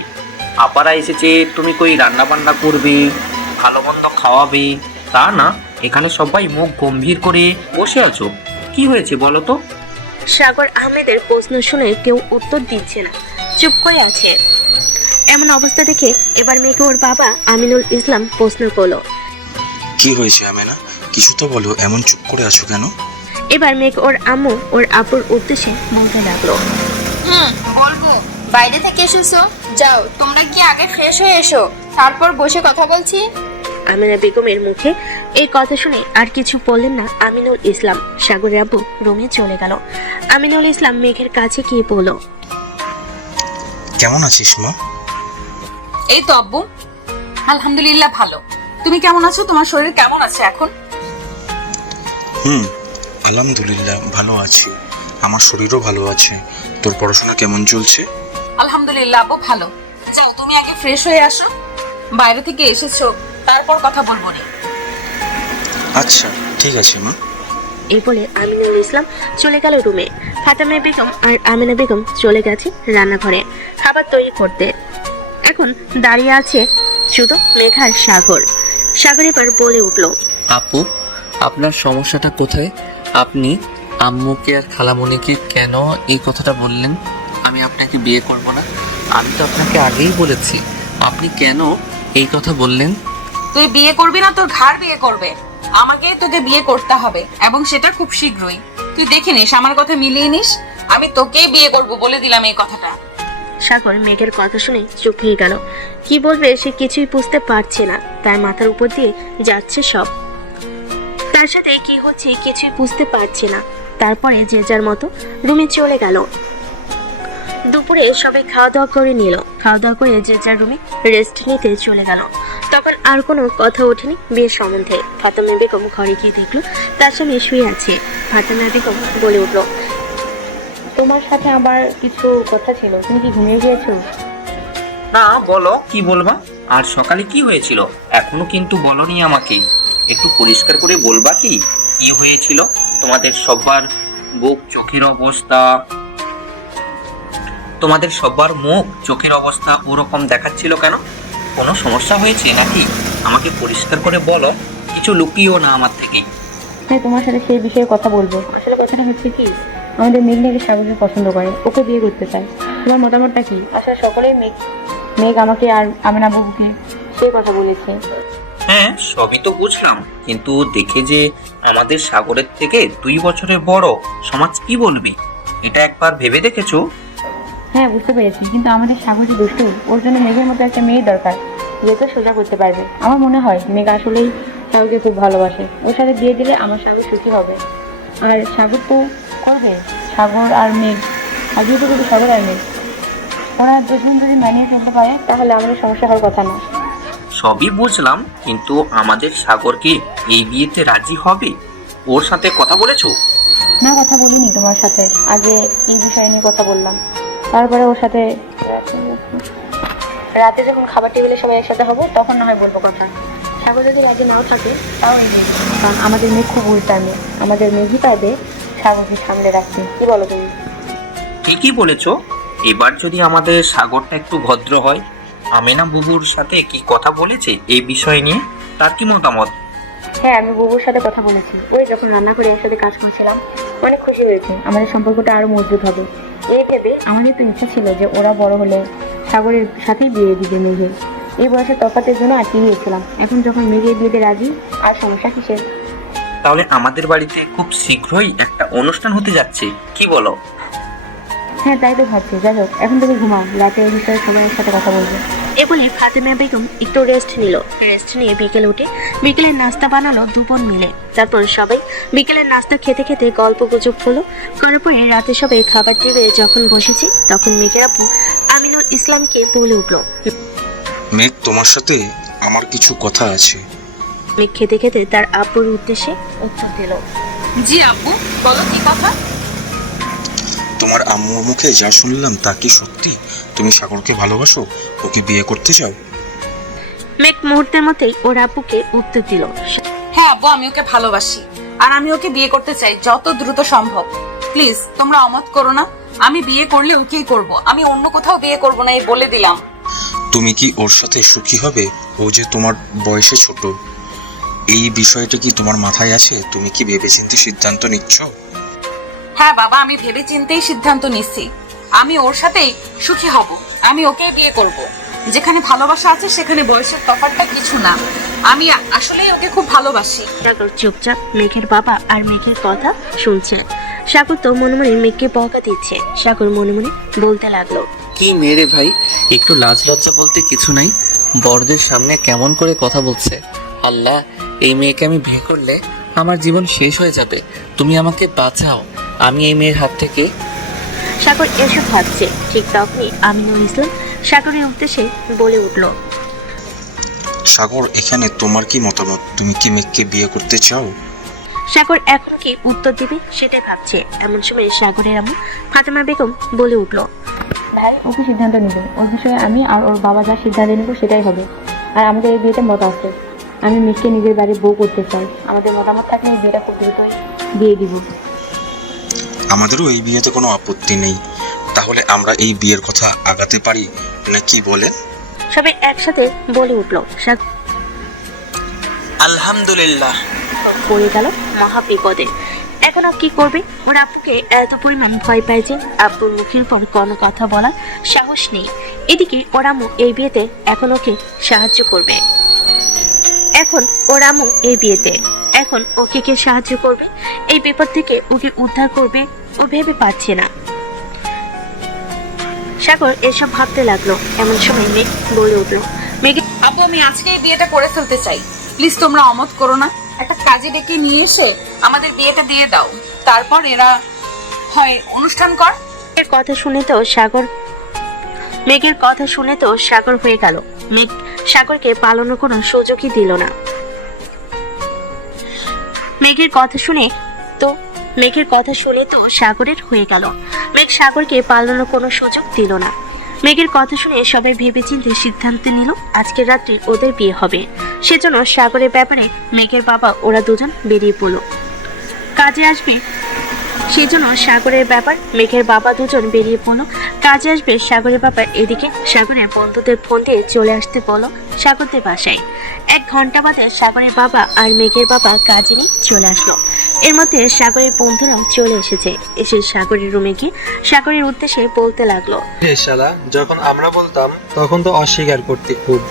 আপারা এসেছে, তুমি কই রান্না বান্না করবে, ভালো মন্দ খাওয়াবে, তা না, এখানে সবাই মুখ গম্ভীর করে বসে আছো, কি হয়েছে বলো তো? সাগর আহমেদের প্রশ্ন শুনে কেউ উত্তর দিচ্ছে না, চুপ করে আছে। এমন অবস্থা দেখে এবার মেয়েকে ওর বাবা আমিনুল ইসলাম প্রশ্ন করলো। কি হয়েছে আমেনা? কিছু তো বলো, এমন চুপ করে আছো কেন? এবার মেয়েকে ওর আম্মু ওর আব্বুর উদ্দেশ্যে বলতে লাগলো। বলবো, বাইরে থেকে এসেছো, যাও তোমরা কি আগে ফ্রেশ হয়ে এসো, তারপর বসে কথা বলছি। আমিনা বেগমের মুখে এই কথা শুনে আর কিছু বললেন না আমিনুল ইসলাম। সাগরের আব্বু রুমে চলে গেল। আমিনুল ইসলাম মেঘের কাছে গিয়ে বলল, কেমন আছিস মা? এই তো আব্বু, আলহামদুলিল্লাহ ভালো। তুমি কেমন আছো? তোমার শরীর কেমন আছে এখন? আলহামদুলিল্লাহ ভালো আছি, আমার শরীরও ভালো আছে। তোর পড়াশোনা কেমন চলছে? আলহামদুলিল্লাহ আব্বু ভালো। যাও তুমি আগে ফ্রেশ হয়ে আসো, বাইরে থেকে এসেছো, তারপর কথা বলবো নি। আচ্ছা ঠিক আছে মা। এই বলে আমিনুল ইসলাম চলে গেল রুমে। ফাতেমা বেগম আর আমিনা বেগম চলে গেছে রান্নাঘরে খাবার তৈরি করতে। এখন দাঁড়িয়ে আছে শুধু মেঘা আর সাগর। সাগর এবার বলে উঠল, আপু, আপনার সমস্যাটা কোথায়? আপনি আম্মুকে আর খালামণিকে কেন এই কথাটা বললেন আমি আপনাকে বিয়ে করব না? আমি তো আপনাকে আগেই বলেছি, আপনি কেন এই কথা বললেন? তুই বিয়ে করবি না, তোর ঘাড় বিয়ে করবে। আমাকে তোকে বিয়ে করতে হবে, এবং সেটা খুব শীঘ্রই। তুই দেখে নিস, আমার কথা মিলিয়ে নিস। আমি তোকেই বিয়ে করব বলে দিলাম এই কথাটা। সাগর মেঘের কথা শুনে চুপ হয়ে গেল। কি বলবে সে কিছুই বুঝতে পারছে না, তার মাথার উপর দিয়ে যাচ্ছে সব। তার সাথে কি হচ্ছে কিছুই বুঝতে পারছে না। তারপরে যে যার মতো রুমে চলে গেল। দুপুরে সবাই খাওয়া দাওয়া করে নিল। খাওয়া দাওয়া করে যে যার রুমে রেস্ট নিতে চলে গেল। তখন আর কোনো কথা ওঠেনি বিয়ের সম্বন্ধে। ফাতেমা বেগম ঘরে গিয়ে দেখলো তার স্বামী শুয়ে আছে। ফাতেমা বেগম বলে উঠলো, তোমার সাথে আবার কিছু কথা ছিল, তুমি কি ঘুমিয়ে গিয়েছো? না, বলো কি বলবা। আর সকালে কি হয়েছিল এখনো কিন্তু বলনি আমাকে। একটু পরিষ্কার করে বলবা কি কি হয়েছিল? তোমাদের সবার বুক চোখের অবস্থা, তোমাদের সবার মুখ চোখের অবস্থা ওরকম দেখাচ্ছিল কেন? কোনো সমস্যা হয়েছে নাকি? আমাকে পরিষ্কার করে বলো, কিছু লুকিও না আমার থেকে। হ্যাঁ, তোমার সাথে সেই বিষয়ে কথা বলবো। আসলে কথাটা হচ্ছে কি, আমাদের মেঘ নাকি সাগরকে পছন্দ করে, ওকে বিয়ে করতে চায়। তোমার মতামতটা কি? আসলে সকলেই মেঘ আমাকে আর আমিনা বাবুকে সেই কথা বলেছে। হ্যাঁ, সবই তো বুঝলাম, কিন্তু দেখে যে আমাদের সাগরের থেকে 2 বছরের বড়, সমাজ কি বলবে এটা একবার ভেবে দেখেছো? হ্যাঁ, বুঝতে পেরেছি, কিন্তু আমাদের সাগর যে দুষ্টু, ওর জন্য মেঘের মতো একটা মেয়ে দরকার, যে তো সোজা করতে পারবে। আমার মনে হয় মেঘ আসলেই সাগরকে খুব ভালোবাসে। ওর সাথে বিয়ে দিলে আমার সাগর সুখী হবে। আর সাগর তো করবে, সাগর আর মেঘ, আর বিয়ে তো করবে সাগর আর মেঘ। ওরা দুজন যদি মানিয়ে ফেলতে পারে তাহলে আমাদের সমস্যা হওয়ার কথা না। সবই বুঝলাম, কিন্তু আমাদের সাগর কি এই বিয়েতে রাজি হবে? ওর সাথে কথা বলেছো? না, কথা বলিনি তোমার সাথে। আগে এই বিষয় নিয়ে কথা বললাম, তারপরে ওর সাথে রাতে যখন খাবার টেবিলে সবাই একসাথে হবো তখন না হয় বলবো কথা। সাগর যদি রাজি নাও থাকে তাও এই মেয়ে, কারণ আমাদের মেয়ে খুব উল্টা মেয়ে। আমাদের মেঘই পাইবে সাগরকে সামলে রাখতে। কি বলো তুমি? ঠিকই বলেছো। এবার যদি আমাদের সাগরটা একটু ভদ্র হয়। আমেনা বুবুর সাথে কি কথা বলেছে এই বিষয় নিয়ে? তার কি মতামত? হ্যাঁ, আমি বুবুর সাথে কথা বলেছি। ওই যখন রান্না করে একসাথে কাজ করছিলাম, অনেক খুশি হয়েছে। আমাদের সম্পর্কটা আরো মজবুত হবে এই ভেবে। আমাদের তো ইচ্ছা ছিল যে ওরা বড় হলে সাগরের সাথেই বিয়ে দিবে মেঘের। এই বয়সের তফাতের জন্য আটকে গিয়েছিলাম। এখন যখন মেঘের বিয়েতে রাজি, আর সমস্যা কিসের? তাহলে আমাদের বাড়িতে খুব শীঘ্রই একটা অনুষ্ঠান হতে যাচ্ছে, কি বলো? হ্যাঁ, তাই তো ভাবছি। যাই হোক, এখন তুমি ঘুমাও, রাতে এই বিষয়ে সবার সাথে কথা বলবো। এ বলে ফাতেমা বেগম একটু রেস্ট নিল। রেস্ট নিয়ে বিকেলে উঠে বিকেলের নাস্তা বানালো দুপুর মিলে। তারপর সবাই বিকেলের নাস্তা খেতে খেতে গল্প গুজব হলো। করার পরে রাতে সবাই খাবার টেবিলে যখন বসেছে তখন মেঘের আপু আমিনুল ইসলামকে বলে উঠল, মেঘ, তোমার সাথে আমার কিছু কথা আছে। মেঘ খেতে খেতে তার আব্বুর উদ্দেশ্যে উত্তর দিল, জি আব্বু, বলো কি কথা? তোমার আম্মুর মুখে যা শুনলাম তা কি সত্যি? তুমি সাগরকে ভালোবাসো, ওকে বিয়ে করতে চাও? মেঘ মুহূর্তের মধ্যেই ওর আব্বুকে উত্তর দিল, হ্যাঁ আব্বু, আমি ওকে ভালোবাসি, আর আমি ওকে বিয়ে করতে চাই যত দ্রুত সম্ভব। প্লিজ তোমরা অমত করো না। আমি বিয়ে করলে ওকেই করব, আমি অন্য কোথাও বিয়ে করব না, এই বলে দিলাম। তুমি কি ওর সাথে সুখী হবে? ও যে তোমার বয়সে ছোট। এই বিষয়টা কি তোমার মাথায় আছে? তুমি কি ভেবেচিন্তে সিদ্ধান্ত নিচ্ছ? হ্যাঁ বাবা, আমি ভেবে চিন্তেই সিদ্ধান্ত নিচ্ছি। আমি ওর সাথেই সুখী হব, আমি ওকে বিয়ে করব। যেখানে ভালোবাসা আছে সেখানে বয়সের তফাৎটা কিছু না। আমি আসলেই ওকে খুব ভালোবাসি। সাগর চুপচাপ মেঘের বাবা আর মেঘের কথা শুনছে। সাগর তো মনে মনে মেঘকে বকা দিচ্ছে। সাগর মনে মনে বলতে লাগলো, কি মেরে ভাই, একটু লাজ লজ্জা বলতে কিছু নাই। বড়দের সামনে কেমন করে কথা বলছে। আল্লাহ, এই মেয়েকে আমি বিয়ে করলে আমার জীবন শেষ হয়ে যাবে। তুমি আমাকে বাঁচাও, আমি এই মেয়ের হাত থেকে। সাগর এসব ভাবছে। ঠিক তখনই আমিনুল ইসলাম সাগরের উদ্দেশ্যে বলে উঠল, সাগর, এখানে তোমার কি মতামত? তুমি কি মেঘকে বিয়ে করতে চাও? সাগর এখন কি উত্তর দিবে সেটাই ভাবছে। এমন সময় সাগরের আম্মু ফাতেমা বেগম বলে উঠল, ভাই ওকে সিদ্ধান্ত নেবেন, ওর বিষয়ে আমি আর ওর বাবা যা সিদ্ধান্ত নেব সেটাই হবে। আর আমাদের এই বিয়েতে মত আছে, আমি মেঘকে নিজের বাড়ির বউ করতে চাই। আমাদের মতামত থাকলে এই বিয়েটা খুব দ্রুতই দিয়ে দিব। আমাদেরও এই বিয়েতে কোনো আপত্তি নেই। তাহলে আমরা এই বিয়ের কথা আগাতে পারি নাকি বলেন? সবাই একসাথে বলে উঠল। সাগর আলহামদুলিল্লাহ। পড়ে গেল মহা বিপদে। এখন আর কি করবে? ওর আব্বুকে এত পরিমাণ ভয় পায় যে আব্বুর মুখের পর কোনো কথা বলার সাহস নেই। এদিকে ওর আম্মু এই বিয়েতে এখন ওকে সাহায্য করবে। এখন ওর আম্মু এই বিয়েতে এখন ওকে কে সাহায্য করবে? এই বিপদ থেকে ওকে উদ্ধার করবে ও ভেবে পাচ্ছে না। সাগর এসব ভাবতে লাগলো। এমন সময় মেঘ বলে উঠলো, মেঘে আপু, আমি আজকে এই বিয়েটা করে ফেলতে চাই। প্লিজ তোমরা অমত করো না। একটা কাজে ডেকে নিয়ে এসে আমাদের বিয়েটা দিয়ে দাও, তারপর এরা হয় অনুষ্ঠান কর। মেঘের কথা শুনে তো সাগর হয়ে গেল। মেঘ সাগরকে পালানোর কোনো সুযোগই দিল না। মেঘের কথা শুনে তো সাগরের হয়ে গেল। মেঘ সাগরকে পালানোর কোনো সুযোগ দিল না। মেঘের কথা শুনে সবাই ভেবেচিন্তে সিদ্ধান্ত নিল আজকের রাত্রে ওদের বিয়ে হবে। সেজন্য সাগরের ব্যাপারে মেঘের বাবা ওরা দুজন বেরিয়ে পড়ল। কাজে আসবে সেজন্য সাগরের ব্যাপার মেঘের বাবা দুজন বেরিয়ে পড়লো। কাজে আসবে সাগরের ব্যাপার। এদিকে সাগরের বন্ধুদের ফোন দিয়ে চলে আসতে বলো সাগরদের বাসায়। 1 ঘন্টা বাদে সাগরের বাবা আর মেঘের বাবা কাজে নিয়ে চলে আসলো। এর মধ্যে সাগরের বন্ধুরাও চলে এসেছে। এসে সাগরের রুমে গিয়ে সাগরের উদ্দেশ্যে বলতে লাগলো, হে শালা, যখন আমরা বলতাম তখন তো অস্বীকার করতে খুব।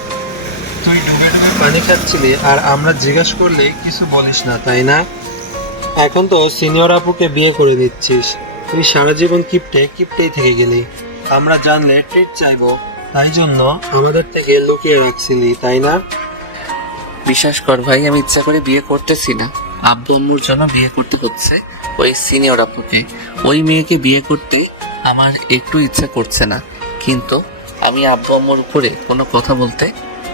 তুই ডুবে ডুবে পানি খাচ্ছিলি আর আমরা জিজ্ঞাসা করলে কিছু বলিস না, তাই না? এখন তো সিনিয়র আপুকে বিয়ে করে দিচ্ছিস। তুই সারা জীবন কিপটেই থেকে গেলি। আমরা জানলে ট্রিট চাইবো, তাই জন্য আমাদের থেকে লুকিয়ে রাখছিলি, তাই না? বিশ্বাস কর ভাই, আমি ইচ্ছা করে বিয়ে করতেছি না। আব্বু আম্মুর জন্য বিয়ে করতে হচ্ছে ওই সিনিয়র আপুকে। ওই মেয়েকে বিয়ে করতে আমার একটু ইচ্ছা করছে না, কিন্তু আমি আব্বু আম্মুর উপরে কোনো কথা বলতে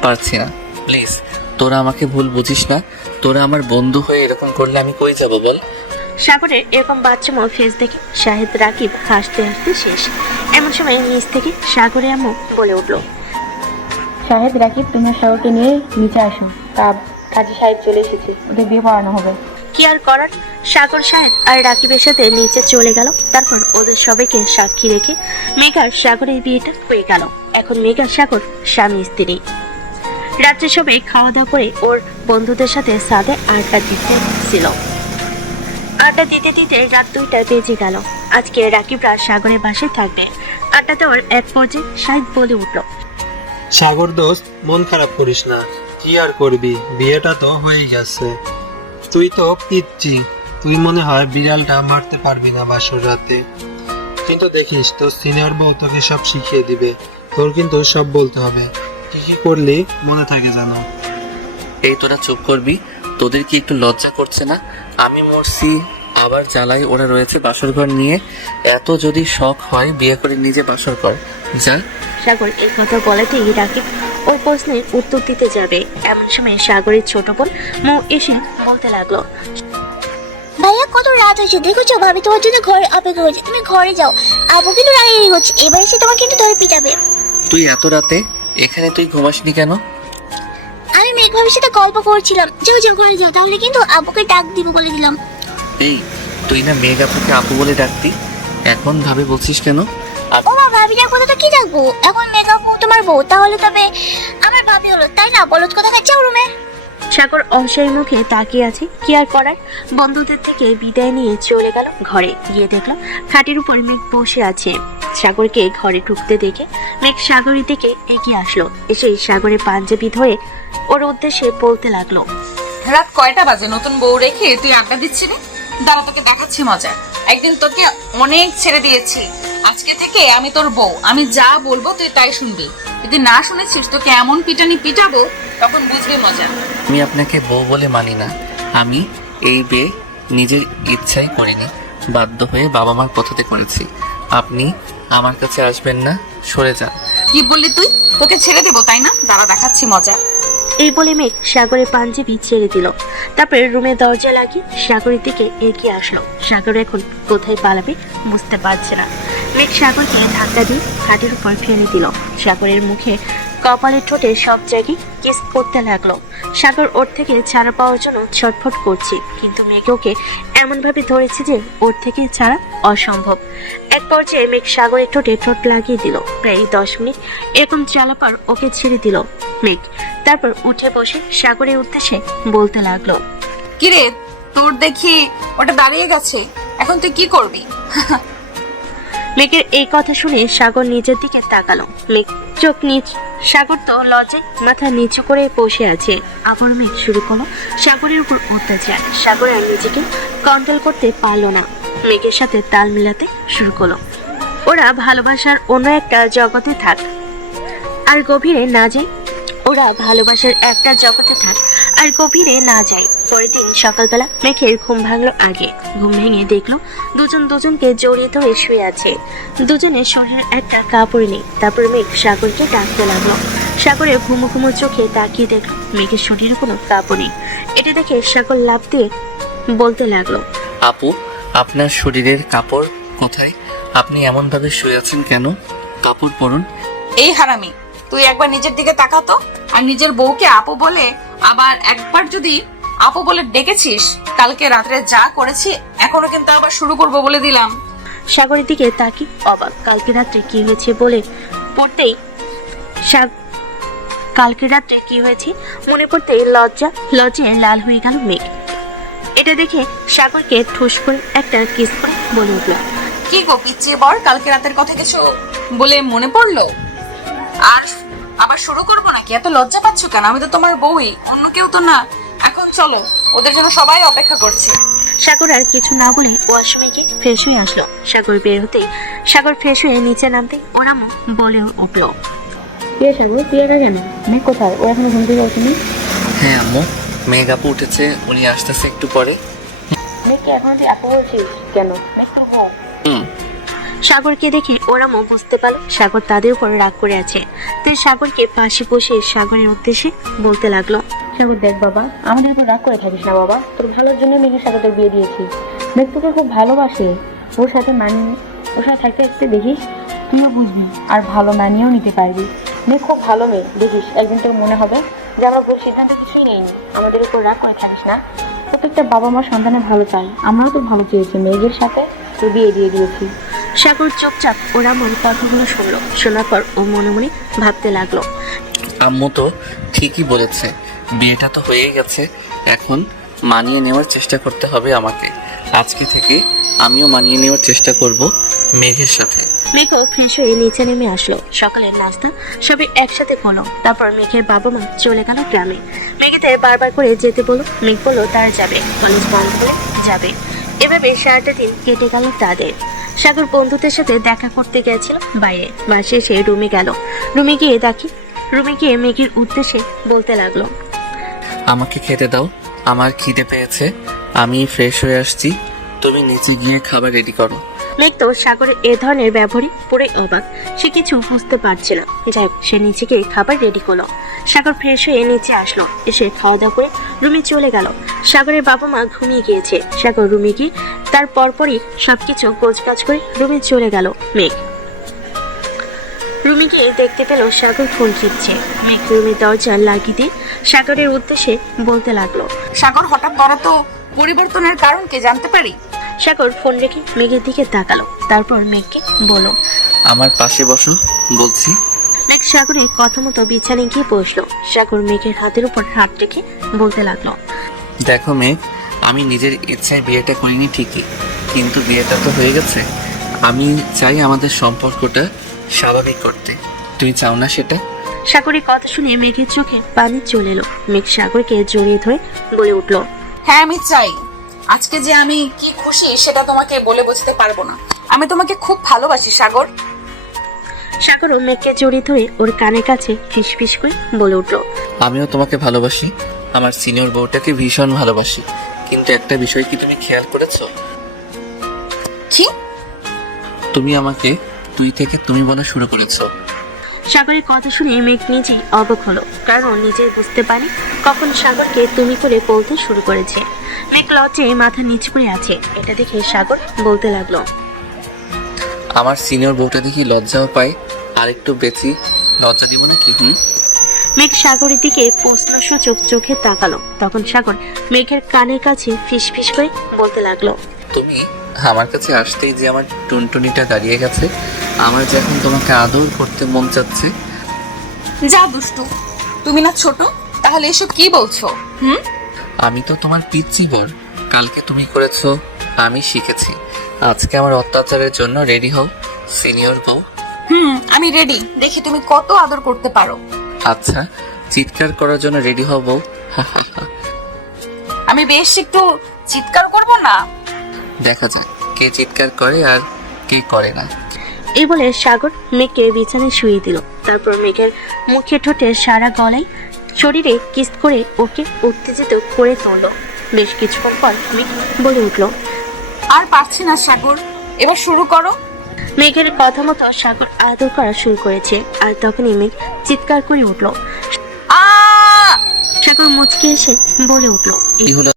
পারছি না। প্লিজ তোরা আমাকে ভুল বুঝিস না। তোরা আমার বন্ধু হয়ে এরকম করলে আমি কই যাব বল? সাগরের এরকম বাচ্চামো ফেস দেখে শাহিদ রাকিব হাসতে হাসতে শেষ। এমন সময় নিচ থেকে সাগরের আম্মু বলে উঠলো, শাহেদ, রাকিব, তুমি সাগরকে নিয়ে নিচে আসো। কাজী সাহেব চলে এসেছে, ওদের বিয়ে পড়ানো হবে। কি আর করার? সাগর শাহেদ আর রাকিবের সাথে নিচে চলে গেল। তারপর ওদের সবাইকে সাক্ষী রেখে মেঘার সাগরের বিয়েটা হয়ে গেল। এখন মেঘার সাগর স্বামী স্ত্রী। রাত্রে সবাই খাওয়া দাওয়া করে ওর বন্ধুদের সাথে সাদে আড্ডা দিতে দিতে রাত 2টা বেজে গেল। আজকে রাকিবরা সাগরের বাসায় থাকবে। আড্ডা দেওয়ার এক পর্যায়ে শাহিদ বলে উঠল, সাগর দোস্ত, মন খারাপ করিস না। কি আর করবি, বিয়েটা তো হয়ে গেছে। তুই তো পিচ্ছি, তুই মনে হয় বিড়ালটা মারতে পারবি না বাসর রাতে। কিন্তু দেখিস, তোর সিনিয়র বউ তোকে সব শিখিয়ে দিবে। তোর কিন্তু সব বলতে হবে, কি কি করলি মনে থাকে জানো। এই তোরা চুপ করবি? তোদের কি একটু লজ্জা করছে না? আমি মরছি, আবার জ্বালাই ওরা রয়েছে বাসর ঘর নিয়ে। এত যদি শখ হয় বিয়ে করে নিজে বাসর কর, যা। সাগর এই কথা বলাতেই রাকিব ওর প্রশ্নের উত্তর দিতে যাবে। এমন সময় সাগরের ছোট বোন মৌ এসে বলতে লাগলো, ভাইয়া, কত রাত হয়েছে দেখেছো? ভাবি তোমার জন্য ঘরে অপেক্ষা করছে, তুমি ঘরে যাও। আবু কিন্তু রাগি হচ্ছে, এবার এসে তোমার কিন্তু ধরে পিটাবে। তুই এত রাতে এখানে তুই ঘুমাসনি কেন? আমি মেঘ ভাবির সাথে গল্প করছিলাম। যাও যাও, ঘরে যাও, তাহলে কিন্তু আবুকে ডাক দিব বলে দিলাম। এই, তুই না মেঘ আপুকে আপু বলে ডাকতি, এখন ভাবে বলছিস কেন? ও মা, ভাবি ডাকবো তো কি ডাকবো? এখন মেঘ আপু তোমার বউ, তাহলে তবে আমার ভাবি হলো, তাই না? বলত কথা, যাও রুমে। সাগর অসহায় মুখে তাকিয়ে আছে। কি আর করার, বন্ধুদের থেকে বিদায় নিয়ে চলে গেল ঘরে। গিয়ে দেখলো খাটের উপর মেঘ বসে আছে। সাগরকে ঘরে ঢুকতে দেখে মেঘ সাগরের দিকে এগিয়ে আসলো। এসে সাগরের পাঞ্জাবি ধরে ওর উদ্দেশ্যে বলতে লাগলো, রাত কয়টা বাজে? নতুন বউ রেখে তুই আড্ডা দিচ্ছিলি? দাঁড়া, তোকে দেখাচ্ছি মজা। একদিন তোকে অনেক ছেড়ে দিয়েছি, আজকে থেকে আমি তোর বউ। আমি যা বলবো তুই তাই শুনবি। যদি না শুনেছিস তোকে এমন পিটানি পিটাবো, তখন বুঝবি মজা। আমি আপনাকে বউ বলে মানি না। আমি এই বিয়ে নিজের ইচ্ছাই করিনি, বাধ্য হয়ে বাবা মার কথাতে করেছি। আপনি আমার কাছে আসবেন না, সরে যান। কি বললি তুই? তোকে ছেড়ে দেবো তাই না? দাঁড়া, দেখাচ্ছি মজা। এই বলে মেঘ সাগরের পাঞ্জাবি ছেড়ে দিল। তারপরে রুমে দরজা লাগিয়ে সাগরের দিকে এগিয়ে আসলো। সাগর এখন কোথায় পালাবে বুঝতে পারছে না। মেঘ সাগরকে ধাক্কা দিয়ে খাটের উপর ফেলে দিল। সাগরের মুখে, কপালের ঠোঁটে সব জায়গায় কিস করতে লাগলো। সাগর ওর থেকে ছাড়া পাওয়ার জন্য ছটফট করছে, কিন্তু মেঘ ওকে এমন ভাবে ধরেছে যে ওর থেকে ছাড়া অসম্ভব। এক পর্যায়ে মেঘ সাগরের ঠোঁটে ঠোঁট লাগিয়ে দিল। প্রায় 10 মিনিট এরকম চালাপার ওকে ছেড়ে দিল মেঘ। তারপর উঠে বসে সাগরের উদ্দেশ্যে বলতে লাগলো, কিরে, তোর দেখি ওটা দাঁড়িয়ে গেছে, এখন তুই কি করবি? মেঘের এই কথা শুনে সাগর নিজের দিকে তাকালো। মেঘ চোখ নিচ। সাগর তো লজ্জায় মাথা নিচু করে বসে আছে। আবার মেঘ শুরু করলো সাগরের উপর অত্যাচার। সাগর আর নিজেকে কন্ট্রোল করতে পারলো না, মেঘের সাথে তাল মিলাতে শুরু করলো। ওরা ভালোবাসার অন্য একটা জগতে থাক আর গভীরে না যায়। ওরা ভালোবাসার একটা জগতে থাক আর গভীরে না যায়। পরের দিন সকালবেলা মেঘের ঘুম ভাঙলো আগে। ঘুম ভেঙে দেখলো দুজন দুজনকে জড়িয়ে ধরে শুয়ে আছে। দুজনের শরীরে একটা কাপড় নেই। তারপর মেঘ সাগরকে ডাকতে লাগলো। সাগরের ঘুমো ঘুমো চোখে তাকিয়ে দেখলো মেঘের শরীরে কোনো কাপড় নেই। এটা দেখে সাগর লাফ দিয়ে বলতে লাগলো, আপু, আপনার শরীরের কাপড় কোথায়? আপনি এমন ভাবে শুয়ে আছেন কেন? কাপড় পরুন। এই হারামি, তুই একবার নিজের দিকে তাকাতো। আর নিজের বউকে আপু বলে, আবার একবার যদি আপু বলে ডেকেছিস, কালকে রাত্রে যা করেছি এখনো কিন্তু আবার শুরু করবো বলে দিলাম। সাগরের দিকে তাকি অবাক। কালকে রাত্রে কি হয়েছে বলে পড়তেই কালকে রাত্রে কি হয়েছে মনে পড়তেই লজ্জায় লাল হয়ে গেল মেঘ। এটা দেখে সাগরকে ঠুস করে একটা কিস করে বলে উঠল, কি গো পিছিয়ে বর, কালকে রাতের কথা কিছু বলে মনে পড়লো? আর আবার শুরু করবো নাকি? এত লজ্জা পাচ্ছ কেন? আমি তো তোমার বউই, অন্য কেউ তো না। এখন চলো, ওদের জন্য সবাই অপেক্ষা করছে। সাগর আর কিছু না বলে ওয়াশরুমে গিয়ে ফ্রেশ হয়ে আসলো। সাগর বের হতেই সাগর ফ্রেশ হয়ে নিচে নামতেই ওরা বলে উঠল, কে সাগর, তুই একা কেন? মেঘ কোথায়? ও এখনো ঘুম থেকে ওঠেনি? হ্যাঁ আম্মু, মেঘ আপু উঠেছে, উনি আসতেছে একটু পরে। মেঘকে এখন তুই আপু বলছিস কেন? মেঘ তোর বউ। সাগরকে দেখে ওরা বুঝতে পারলো সাগর তাদের উপর রাগ করে আছে। তাই সাগরকে পাশে বসে সাগরের উদ্দেশ্যে বলতে লাগলো, সাগর দেখ বাবা, আমাদের উপর রাগ করে থাকিস না বাবা। তোর ভালোর জন্য মেঘের সাথে তোর বিয়ে দিয়েছি। মেঘ তোকে খুব ভালোবাসে। ওর সাথে থাকতে থাকতে দেখিস তুইও বুঝবি আর ভালো মানিয়েও নিতে পারবি। মেঘ খুব ভালো মেয়ে, দেখিস একদিন তোর মনে হবে যে আমরা ভুল সিদ্ধান্ত কিছুই নেইনি। আমাদের উপর রাগ করে থাকিস না। প্রত্যেকটা বাবা মা সন্তানের ভালো চায়, আমরাও তো ভালো চেয়েছি। মেঘের সাথে তোর বিয়ে দিয়ে দিয়েছি। সাগর চুপচাপ ওরা কথাগুলো শুনলো। শোনার পর ও মনে মনে ভাবতে লাগলো, আম্মু তো ঠিকই বলেছে, বিয়েটা তো হয়ে গেছে, এখন মানিয়ে নেওয়ার চেষ্টা করতে হবে আমাকে। আজকে থেকে আমিও মানিয়ে নেওয়ার চেষ্টা করব মেঘের সাথে। মেঘও ফ্রেশ হয়ে নিচে নেমে আসলো। সকালের নাস্তা সবাই একসাথে করলো। তারপর মেঘের বাবা মা চলে গেল গ্রামে। মেঘেতে বারবার করে যেতে বলল। মেঘ বললো তারা যাবে, কলেজ বন্ধ করে যাবে। এভাবে সারাটা দিন কেটে গেল তাদের। সাগর বন্ধুদের সাথে দেখা করতে গেছিল বাইরে। বাসে এসে রুমে গেল। রুমে গিয়ে মেঘের উদ্দেশ্যে বলতে লাগলো, আমাকে খেতে দাও, আমার খিদে পেয়েছে, আমি ফ্রেশ হয়ে আসছি, তুমি নিচে গিয়ে খাবার রেডি করো। মেঘ তো সাগরের এ ধরনের ব্যবহারে পুরো অবাক। সে কিছু বুঝতে পারছে না। যাই হোক, সে নিচে গিয়ে খাবার রেডি করলো। সাগর ফ্রেশ হয়ে নিচে আসলো। এসে খাওয়া দাওয়া করে রুমে চলে গেল। সাগরের বাবা মা ঘুমিয়ে গিয়েছে। সাগর রুমে গিয়ে তার পরপরই সবকিছু গোছগাছ করে রুমে চলে গেল। মেঘ রুমে গিয়ে দেখতে পেল সাগর ফোন টিপছে। মেঘ রুমের দরজা লাগিয়ে দিয়ে সাগরের উদ্দেশ্যে বলতে লাগলো, সাগর, হঠাৎ বড় তো পরিবর্তনের কারণ কি জানতে পারি? সাগর ফোন রেখে মেঘের দিকে তাকালো। তারপর মেঘকে বলল, আমার পাশে বসো বলছি। মেঘ সাগরের কথা মতো বিছানায় গিয়ে বসলো। সাগর মেঘের হাতের উপর হাত রেখে বলতে লাগলো, দেখো মেঘ, আমি নিজের ইচ্ছায় বিয়েটা করিনি ঠিকই, কিন্তু বিয়েটা তো হয়ে গেছে। আমি চাই আমাদের সম্পর্কটা স্বাভাবিক করতে। তুমি চাও না সেটা? সাগরের কথা শুনে মেঘের চোখে পানি চলে এলো। মেঘ সাগরকে জড়িয়ে ধরে বলে উঠলো, হ্যাঁ আমি চাই। আজকে যে আমি কি খুশি সেটা তোমাকে বলে বোঝাতে পারবো না। আমি তোমাকে খুব ভালোবাসি সাগর। সাগরও মেঘকে জড়িয়ে ধরে ওর কানের কাছে ফিসফিস করে বলে উঠলো, আমিও তোমাকে ভালোবাসি, আমার সিনিয়র বউটাকে ভীষণ ভালোবাসি। কিন্তু একটা বিষয় কি তুমি খেয়াল করেছো? কি? তুমি আমাকে তুই থেকে তুমি বলা শুরু করেছো। সাগরের কথা শুনে মেঘ নিজেই অবাক হলো, কারণ নিজেই বুঝতে পারে কখন সাগরকে তুমি করে বলতে শুরু করেছে। মেঘ লজ্জায় মাথা নিচু করে আছে। এটা দেখে সাগর বলতে লাগলো, আমার সিনিয়র বউটা দেখি লজ্জাও পায়, আর একটু বেশি লজ্জা দিব না কি? মেঘ সাগরের দিকে প্রশ্নসূচক চোখে তাকালো। তখন সাগর মেঘের কানের কাছে ফিসফিস করে বলতে লাগলো, তুমি আমার কাছে আসতেই যে আমার টুনটুনিটা দাঁড়িয়ে গেছে, আমার যে এখন তোমাকে আদর করতে মন চাচ্ছে। যা দুষ্টু, তুমি না ছোট, তাহলে এসব কি বলছো? আমি তো তোমার পিচ্চি বর, কালকে তুমি করেছো, আমি শিখেছি। আজকে আমার অত্যাচারের জন্য রেডি হও সিনিয়র বউ। আমি রেডি, দেখি তুমি কত আদর করতে পারো। আচ্ছা, চিৎকার করার জন্য রেডি হও বউ। আমি বেশ একটু চিৎকার করব না? দেখা যাক কে চিৎকার করে আর কে করে না। এই বলে সাগর মেঘকে বিছানায় শুয়ে দিল। তারপর মেঘের মুখে ঠোঁটে সারা গলায় শরীরে কিস করে ওকে উত্তেজিত করে তুলল। বেশ কিছুক্ষণ পর মেঘ বলে উঠলো, আর পারছি না সাগর, এবার শুরু করো। মেঘের কথা মতো সাগর আদর করা শুরু করেছে। আর তখনই মেঘ চিৎকার করে উঠলো। আ সাগর মুচকে এসে বলে উঠলো, কি হলো